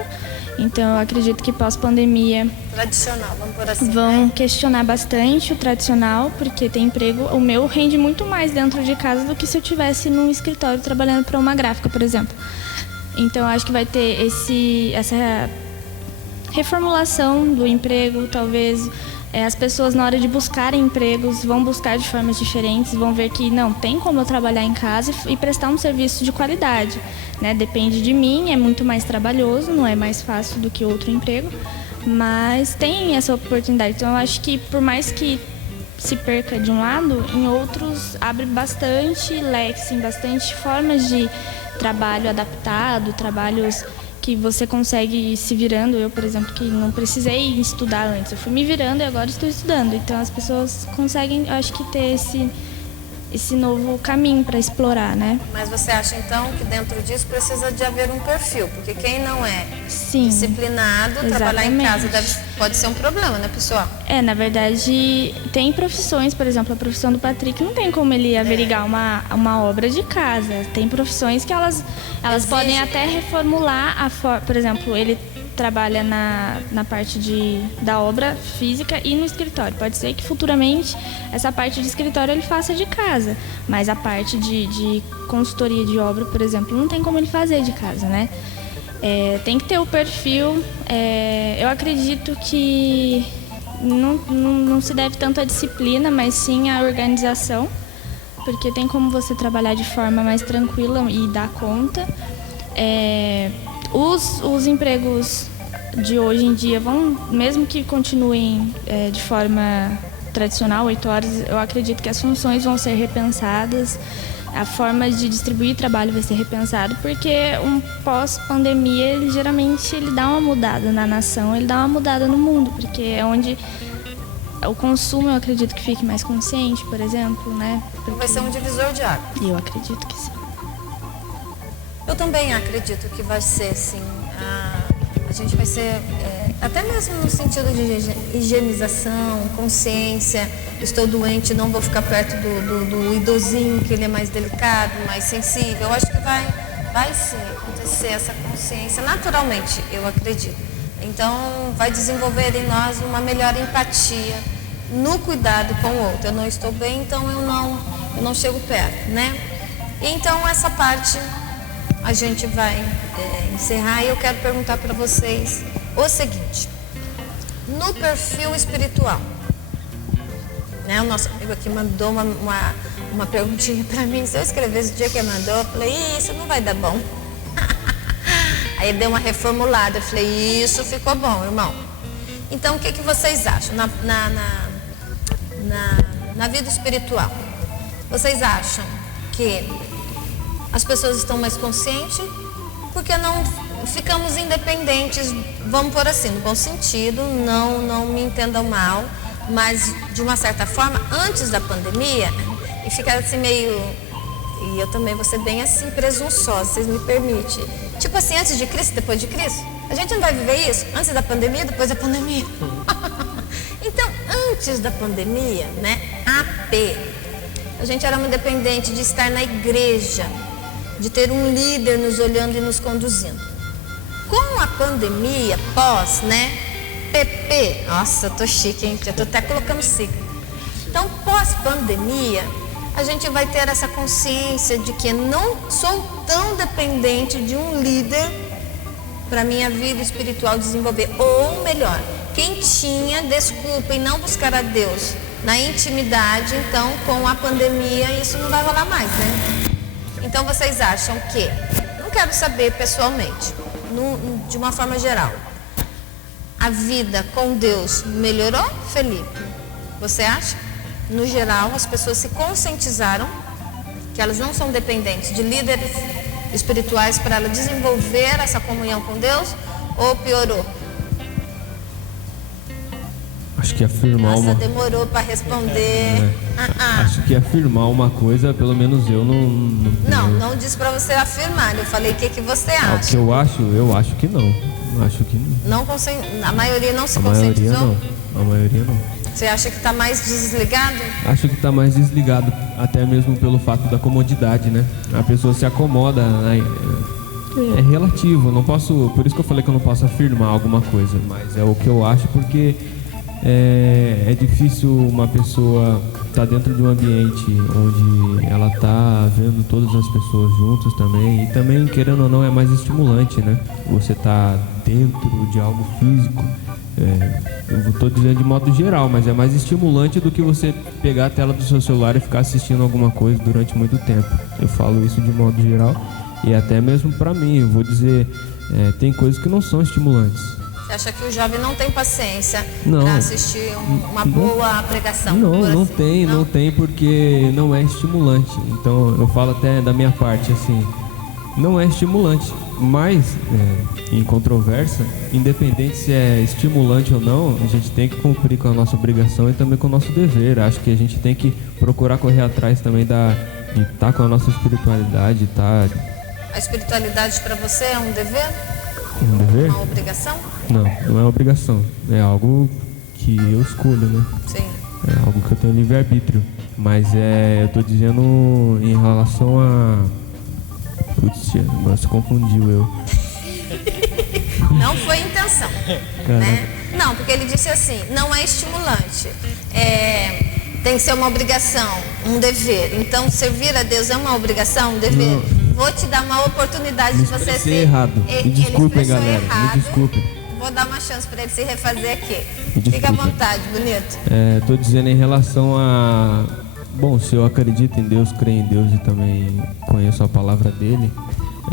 Então, eu acredito que pós-pandemia... Tradicional, vamos por assim. Vão questionar bastante o tradicional, porque tem emprego... O meu rende muito mais dentro de casa do que se eu estivesse num escritório trabalhando para uma gráfica, por exemplo. Então, eu acho que vai ter essa reformulação do emprego, talvez... As pessoas, na hora de buscarem empregos, vão buscar de formas diferentes, vão ver que não, tem como eu trabalhar em casa e prestar um serviço de qualidade, né? Depende de mim, é muito mais trabalhoso, não é mais fácil do que outro emprego, mas tem essa oportunidade. Então, eu acho que, por mais que se perca de um lado, em outros abre bastante leque, bastante formas de trabalho adaptado, trabalhos que você consegue ir se virando. Eu, por exemplo, que não precisei estudar antes, eu fui me virando e agora estou estudando. Então, as pessoas conseguem, eu acho que, ter esse novo caminho para explorar, né? Mas você acha, então, que dentro disso precisa de haver um perfil? Porque quem não é disciplinado, exatamente. Trabalhar em casa pode ser um problema, né, pessoal? Na verdade, tem profissões, por exemplo, a profissão do Patrick, não tem como ele averiguar uma obra de casa. Tem profissões que elas podem até reformular a forma. Por exemplo, ele trabalha na parte da obra física e no escritório. Pode ser que futuramente essa parte de escritório ele faça de casa, mas a parte de consultoria de obra, por exemplo, não tem como ele fazer de casa, né? Tem que ter o perfil. Eu acredito que não se deve tanto à disciplina, mas sim à organização, porque tem como você trabalhar de forma mais tranquila e dar conta. Os empregos de hoje em dia mesmo que continuem de forma tradicional, 8 horas, eu acredito que as funções vão ser repensadas, a forma de distribuir trabalho vai ser repensado, porque um pós-pandemia, ele geralmente dá uma mudada na nação, ele dá uma mudada no mundo, porque é onde o consumo, eu acredito que fique mais consciente, por exemplo, né? Porque vai ser um divisor de águas. Eu acredito que sim. Eu também acredito que vai ser, sim. A gente vai ser, até mesmo no sentido de higienização, consciência. Estou doente, não vou ficar perto do idosinho, que ele é mais delicado, mais sensível. Eu acho que vai sim acontecer essa consciência naturalmente, eu acredito. Então, vai desenvolver em nós uma melhor empatia no cuidado com o outro. Eu não estou bem, então eu não chego perto, né? E então essa parte a gente vai encerrar, e eu quero perguntar para vocês o seguinte: no perfil espiritual, né, o nosso amigo aqui mandou uma perguntinha para mim. Se eu escrevesse o dia que ele mandou, eu falei, isso não vai dar bom. Aí ele deu uma reformulada, eu falei, isso ficou bom, irmão. Então o que vocês acham na vida espiritual? Vocês acham que as pessoas estão mais conscientes? Porque não ficamos independentes, vamos pôr assim, no bom sentido, não me entendam mal, mas de uma certa forma, antes da pandemia, e ficar assim meio, e eu também vou ser bem assim presunçosa, vocês me permitem, tipo assim, antes de Cristo, depois de Cristo, a gente não vai viver isso? Antes da pandemia, depois da pandemia. Então, antes da pandemia, né, a gente era muito dependente de estar na igreja, de ter um líder nos olhando e nos conduzindo. Com a pandemia, pós, né, PP, nossa, eu tô chique, hein? Já tô até colocando sigla. Então, pós-pandemia, a gente vai ter essa consciência de que não sou tão dependente de um líder para minha vida espiritual desenvolver. Ou melhor, quem tinha desculpa em não buscar a Deus na intimidade, então com a pandemia isso não vai rolar mais, né? Então vocês acham que, não quero saber pessoalmente, de uma forma geral, a vida com Deus melhorou, Felipe? Você acha? No geral, as pessoas se conscientizaram que elas não são dependentes de líderes espirituais para ela desenvolver essa comunhão com Deus, ou piorou? Acho que afirmar Nossa, demorou para responder. Acho que afirmar uma coisa, pelo menos eu não... Não disse para você afirmar, eu falei o que você acha. O que eu acho que não. Acho que não. A maioria não se conscientizou? A maioria não. Você acha que está mais desligado? Acho que está mais desligado, até mesmo pelo fato da comodidade, né? A pessoa se acomoda, né? É relativo, não posso, por isso que eu falei que eu não posso afirmar alguma coisa, mas é o que eu acho, porque é difícil uma pessoa estar dentro de um ambiente onde ela está vendo todas as pessoas juntas também, e também, querendo ou não, é mais estimulante, né? Você tá dentro de algo físico, eu estou dizendo de modo geral, mas é mais estimulante do que você pegar a tela do seu celular e ficar assistindo alguma coisa durante muito tempo. Eu falo isso de modo geral, e até mesmo para mim, eu vou dizer, tem coisas que não são estimulantes. Você acha que o jovem não tem paciência para assistir uma boa pregação? Não tem, porque não é estimulante. Então eu falo até da minha parte assim, não é estimulante, mas em controvérsia, independente se é estimulante ou não, a gente tem que cumprir com a nossa obrigação e também com o nosso dever. Acho que a gente tem que procurar correr atrás também de estar com a nossa espiritualidade, A espiritualidade para você é um dever? Um dever? Uma obrigação? Não é uma obrigação. É algo que eu escolho, né? Sim. É algo que eu tenho livre-arbítrio. Mas eu tô dizendo em relação a... Putz, agora se confundiu eu. Não foi intenção, né? Não, porque ele disse assim, não é estimulante. Tem que ser uma obrigação, um dever. Então, servir a Deus é uma obrigação, um dever. Não. Vou te dar uma oportunidade de você ser errado. Me desculpem, galera. Me desculpem. Vou dar uma chance para ele se refazer aqui. Fica à vontade, bonito. Tô dizendo em relação a... Bom, se eu acredito em Deus, creio em Deus e também conheço a palavra dele,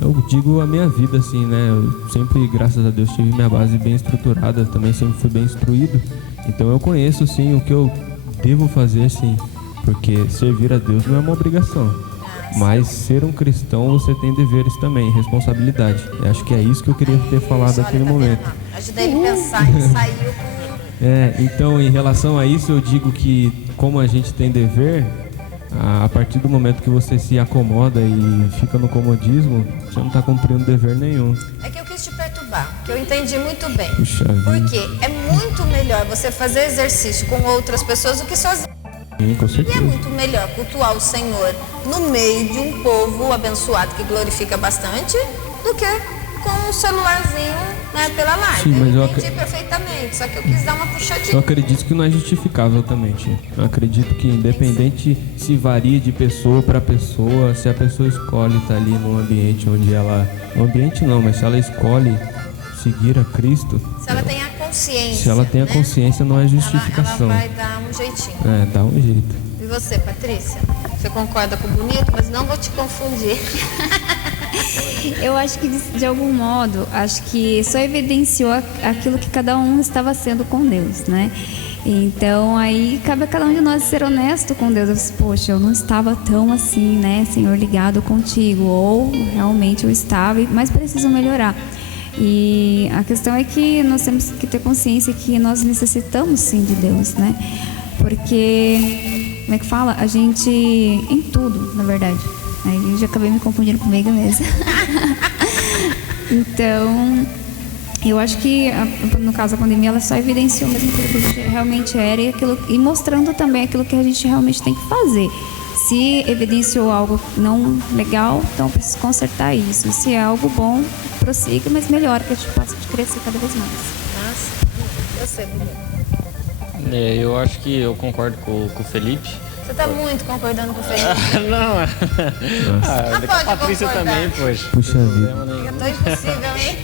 eu digo a minha vida assim, né? Eu sempre, graças a Deus, tive minha base bem estruturada, também sempre fui bem instruído. Então eu conheço, sim, o que eu devo fazer, sim. Porque servir a Deus não é uma obrigação. Mas ser um cristão, você tem deveres também, responsabilidade. Eu acho que é isso que eu queria ter falado naquele momento. Ajudei ele a pensar e saiu com... Então, em relação a isso, eu digo que como a gente tem dever, a partir do momento que você se acomoda e fica no comodismo, você não está cumprindo dever nenhum. É que eu quis te perturbar, que eu entendi muito bem. Puxa vida. Porque é muito melhor você fazer exercício com outras pessoas do que sozinho. Sim, com certeza. E é muito melhor cultuar o Senhor no meio de um povo abençoado que glorifica bastante do que com um celularzinho, né, pela live. Sim, mas eu entendi perfeitamente, só que eu quis dar uma puxadinha. Eu acredito que não é justificável também, tia. Eu acredito que independente se varia de pessoa para pessoa, se a pessoa escolhe estar ali num ambiente onde ela... No ambiente não, mas se ela escolhe seguir a Cristo... Se ela tem a consciência. Se ela tem a consciência, não é justificação. Ela vai dar um jeitinho. Dá um jeito. E você, Patrícia? Você concorda com o bonito, mas não vou te confundir. Eu acho que, de algum modo, acho que só evidenciou aquilo que cada um estava sendo com Deus, né? Então, aí cabe a cada um de nós ser honesto com Deus. Eu disse, poxa, eu não estava tão assim, né, Senhor, ligado contigo. Ou realmente eu estava, mas preciso melhorar. E a questão é que nós temos que ter consciência que nós necessitamos sim de Deus, né? Porque, como é que fala? A gente, em tudo, na verdade. Aí eu já acabei me confundindo comigo mesmo. Então, eu acho que, no caso da pandemia, ela só evidenciou mesmo aquilo que a gente realmente era e mostrando também aquilo que a gente realmente tem que fazer. Se evidenciou algo não legal, então preciso consertar isso. Se é algo bom, prossiga, mas melhor, que a gente possa crescer cada vez mais. Nossa, eu sei, bonito. Eu acho que eu concordo com o Felipe. Você tá muito concordando com o Felipe. Não, Não a pode Patrícia concordar. também, poxa. Puxa vida. Eu tô impossível, hein?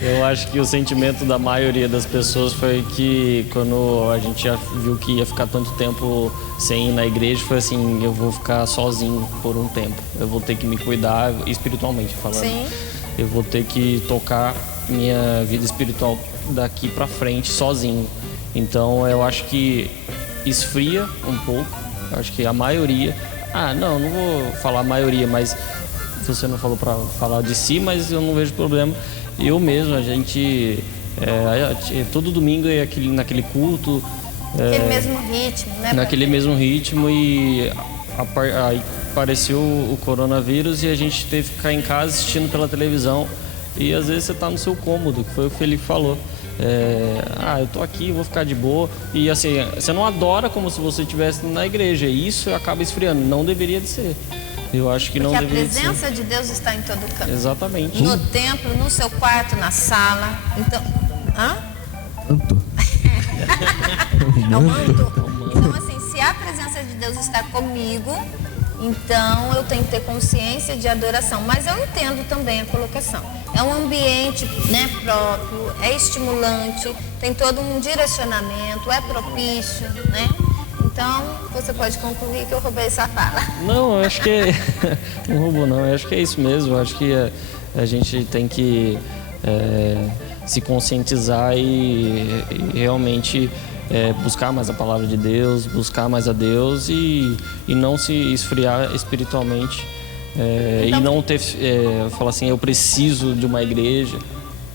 Eu acho que o sentimento da maioria das pessoas foi que quando a gente já viu que ia ficar tanto tempo sem ir na igreja, foi assim, eu vou ficar sozinho por um tempo. Eu vou ter que me cuidar espiritualmente falando. Sim. Eu vou ter que tocar minha vida espiritual daqui pra frente sozinho. Então eu acho que esfria um pouco. Eu acho que a maioria... não vou falar a maioria, mas você não falou pra falar de si, mas eu não vejo problema. Eu mesmo, a gente... todo domingo é naquele culto... Aquele mesmo ritmo, né? Naquele mesmo ritmo e aí apareceu o coronavírus e a gente teve que ficar em casa assistindo pela televisão. E às vezes você tá no seu cômodo, que foi o que o Felipe falou. Eu tô aqui, vou ficar de boa. E assim, você não adora como se você estivesse na igreja. E isso acaba esfriando. Não deveria de ser. Eu acho que Porque não deveria de ser. a presença de Deus está em todo canto. Exatamente. No templo, no seu quarto, na sala. Então... Manto. É o manto. Então, assim, se a presença de Deus está comigo, então eu tenho que ter consciência de adoração. Mas eu entendo também a colocação. É um ambiente, né, próprio, é estimulante, tem todo um direcionamento, é propício, né? Então, você pode concluir que eu roubei essa fala. Não, eu acho que... não roubou, não. Eu acho que é isso mesmo. Eu acho que a gente tem que se conscientizar e realmente buscar mais a palavra de Deus, buscar mais a Deus e não se esfriar espiritualmente. Então, e não ter... falar assim, eu preciso de uma igreja.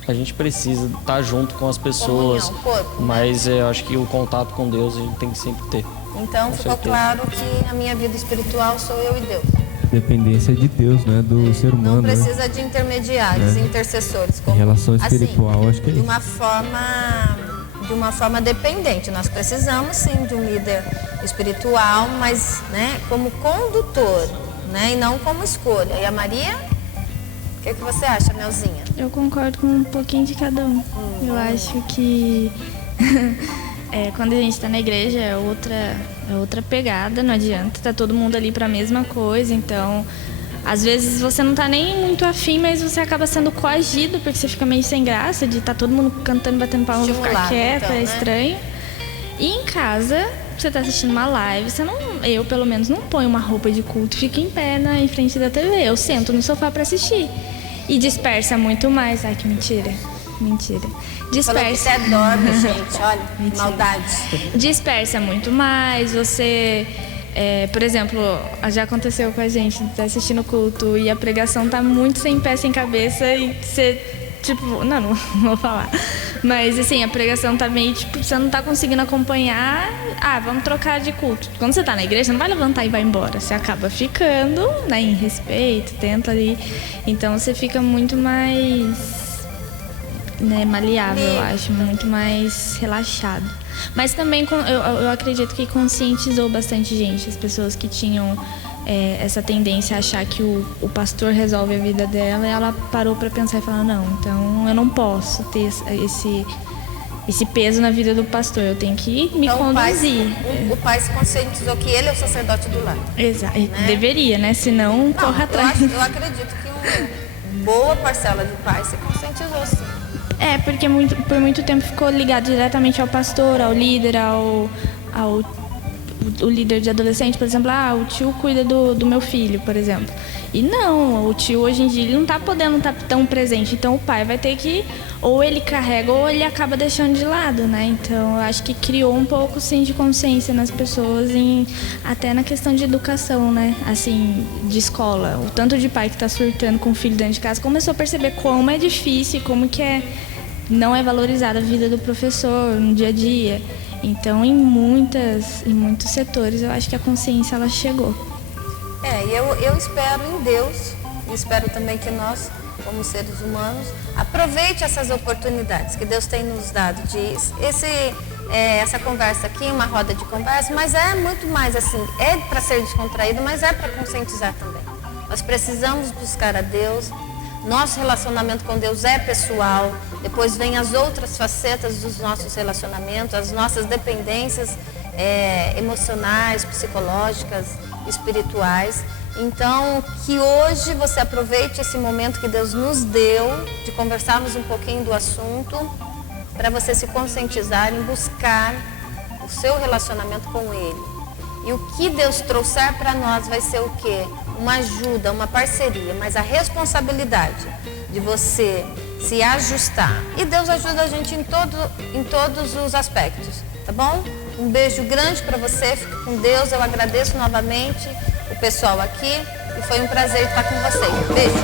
A gente precisa estar junto com as pessoas. Comunhão, corpo, mas eu acho que o contato com Deus a gente tem que sempre ter. Então, ficou claro que a minha vida espiritual sou eu e Deus. Dependência de Deus, né? Do ser humano. Não precisa de intermediários, intercessores. Em relação espiritual, assim, acho que é de uma forma dependente. Nós precisamos, sim, de um líder espiritual, mas, né, como condutor, né, e não como escolha. E a Maria? O que você acha, Melzinha? Eu concordo com um pouquinho de cada um. Eu acho que... quando a gente está na igreja é outra pegada, não adianta, tá todo mundo ali para a mesma coisa, então às vezes você não tá nem muito afim, mas você acaba sendo coagido, porque você fica meio sem graça de tá todo mundo cantando, batendo palma, ficar quieta, então, é estranho. E em casa, você tá assistindo uma live, eu pelo menos não ponho uma roupa de culto e fico em pé em frente da TV, eu sento no sofá para assistir. E dispersa muito mais. Ai, que mentira. Dispersa. Falou que você dorme, gente. Olha, maldade. Dispersa muito mais. Você, por exemplo, já aconteceu com a gente, tá assistindo o culto e a pregação tá muito sem pé, sem cabeça e você, tipo... Não vou falar. Mas, assim, a pregação tá meio, tipo, você não tá conseguindo acompanhar. Vamos trocar de culto. Quando você tá na igreja, você não vai levantar e vai embora. Você acaba ficando, né, em respeito, tenta ali. Então, você fica muito mais... maleável, eu acho, muito mais relaxado. Mas também eu acredito que conscientizou bastante gente, as pessoas que tinham essa tendência a achar que o pastor resolve a vida dela, ela parou para pensar e falar, não, então eu não posso ter esse peso na vida do pastor, eu tenho que me conduzir. O pai se conscientizou que ele é o sacerdote do lar. Exato, né? Deveria, né? Senão corra atrás. Eu acredito que uma boa parcela de pais se conscientizou, sim. Porque por muito tempo ficou ligado diretamente ao pastor, ao líder, o líder de adolescente, por exemplo, o tio cuida do meu filho, por exemplo. E não, o tio hoje em dia ele não está podendo estar tão presente, então o pai vai ter que, ou ele carrega ou ele acaba deixando de lado, né? Então eu acho que criou um pouco sim de consciência nas pessoas, até na questão de educação, né? Assim, de escola. O tanto de pai que está surtando com o filho dentro de casa começou a perceber como é difícil, como que não é valorizada a vida do professor no dia a dia. Então, em muitos setores, eu acho que a consciência ela chegou. Eu espero em Deus, e espero também que nós, como seres humanos, aproveite essas oportunidades que Deus tem nos dado. Essa conversa aqui, uma roda de conversa, mas é muito mais assim, é para ser descontraído, mas é para conscientizar também. Nós precisamos buscar a Deus. Nosso relacionamento com Deus é pessoal, depois vem as outras facetas dos nossos relacionamentos, as nossas dependências emocionais, psicológicas, espirituais. Então, que hoje você aproveite esse momento que Deus nos deu, de conversarmos um pouquinho do assunto, para você se conscientizar em buscar o seu relacionamento com Ele. E o que Deus trouxer para nós vai ser o quê? Uma ajuda, uma parceria, mas a responsabilidade de você se ajustar. E Deus ajuda a gente em todos os aspectos, tá bom? Um beijo grande para você, fique com Deus. Eu agradeço novamente o pessoal aqui e foi um prazer estar com vocês. Beijo!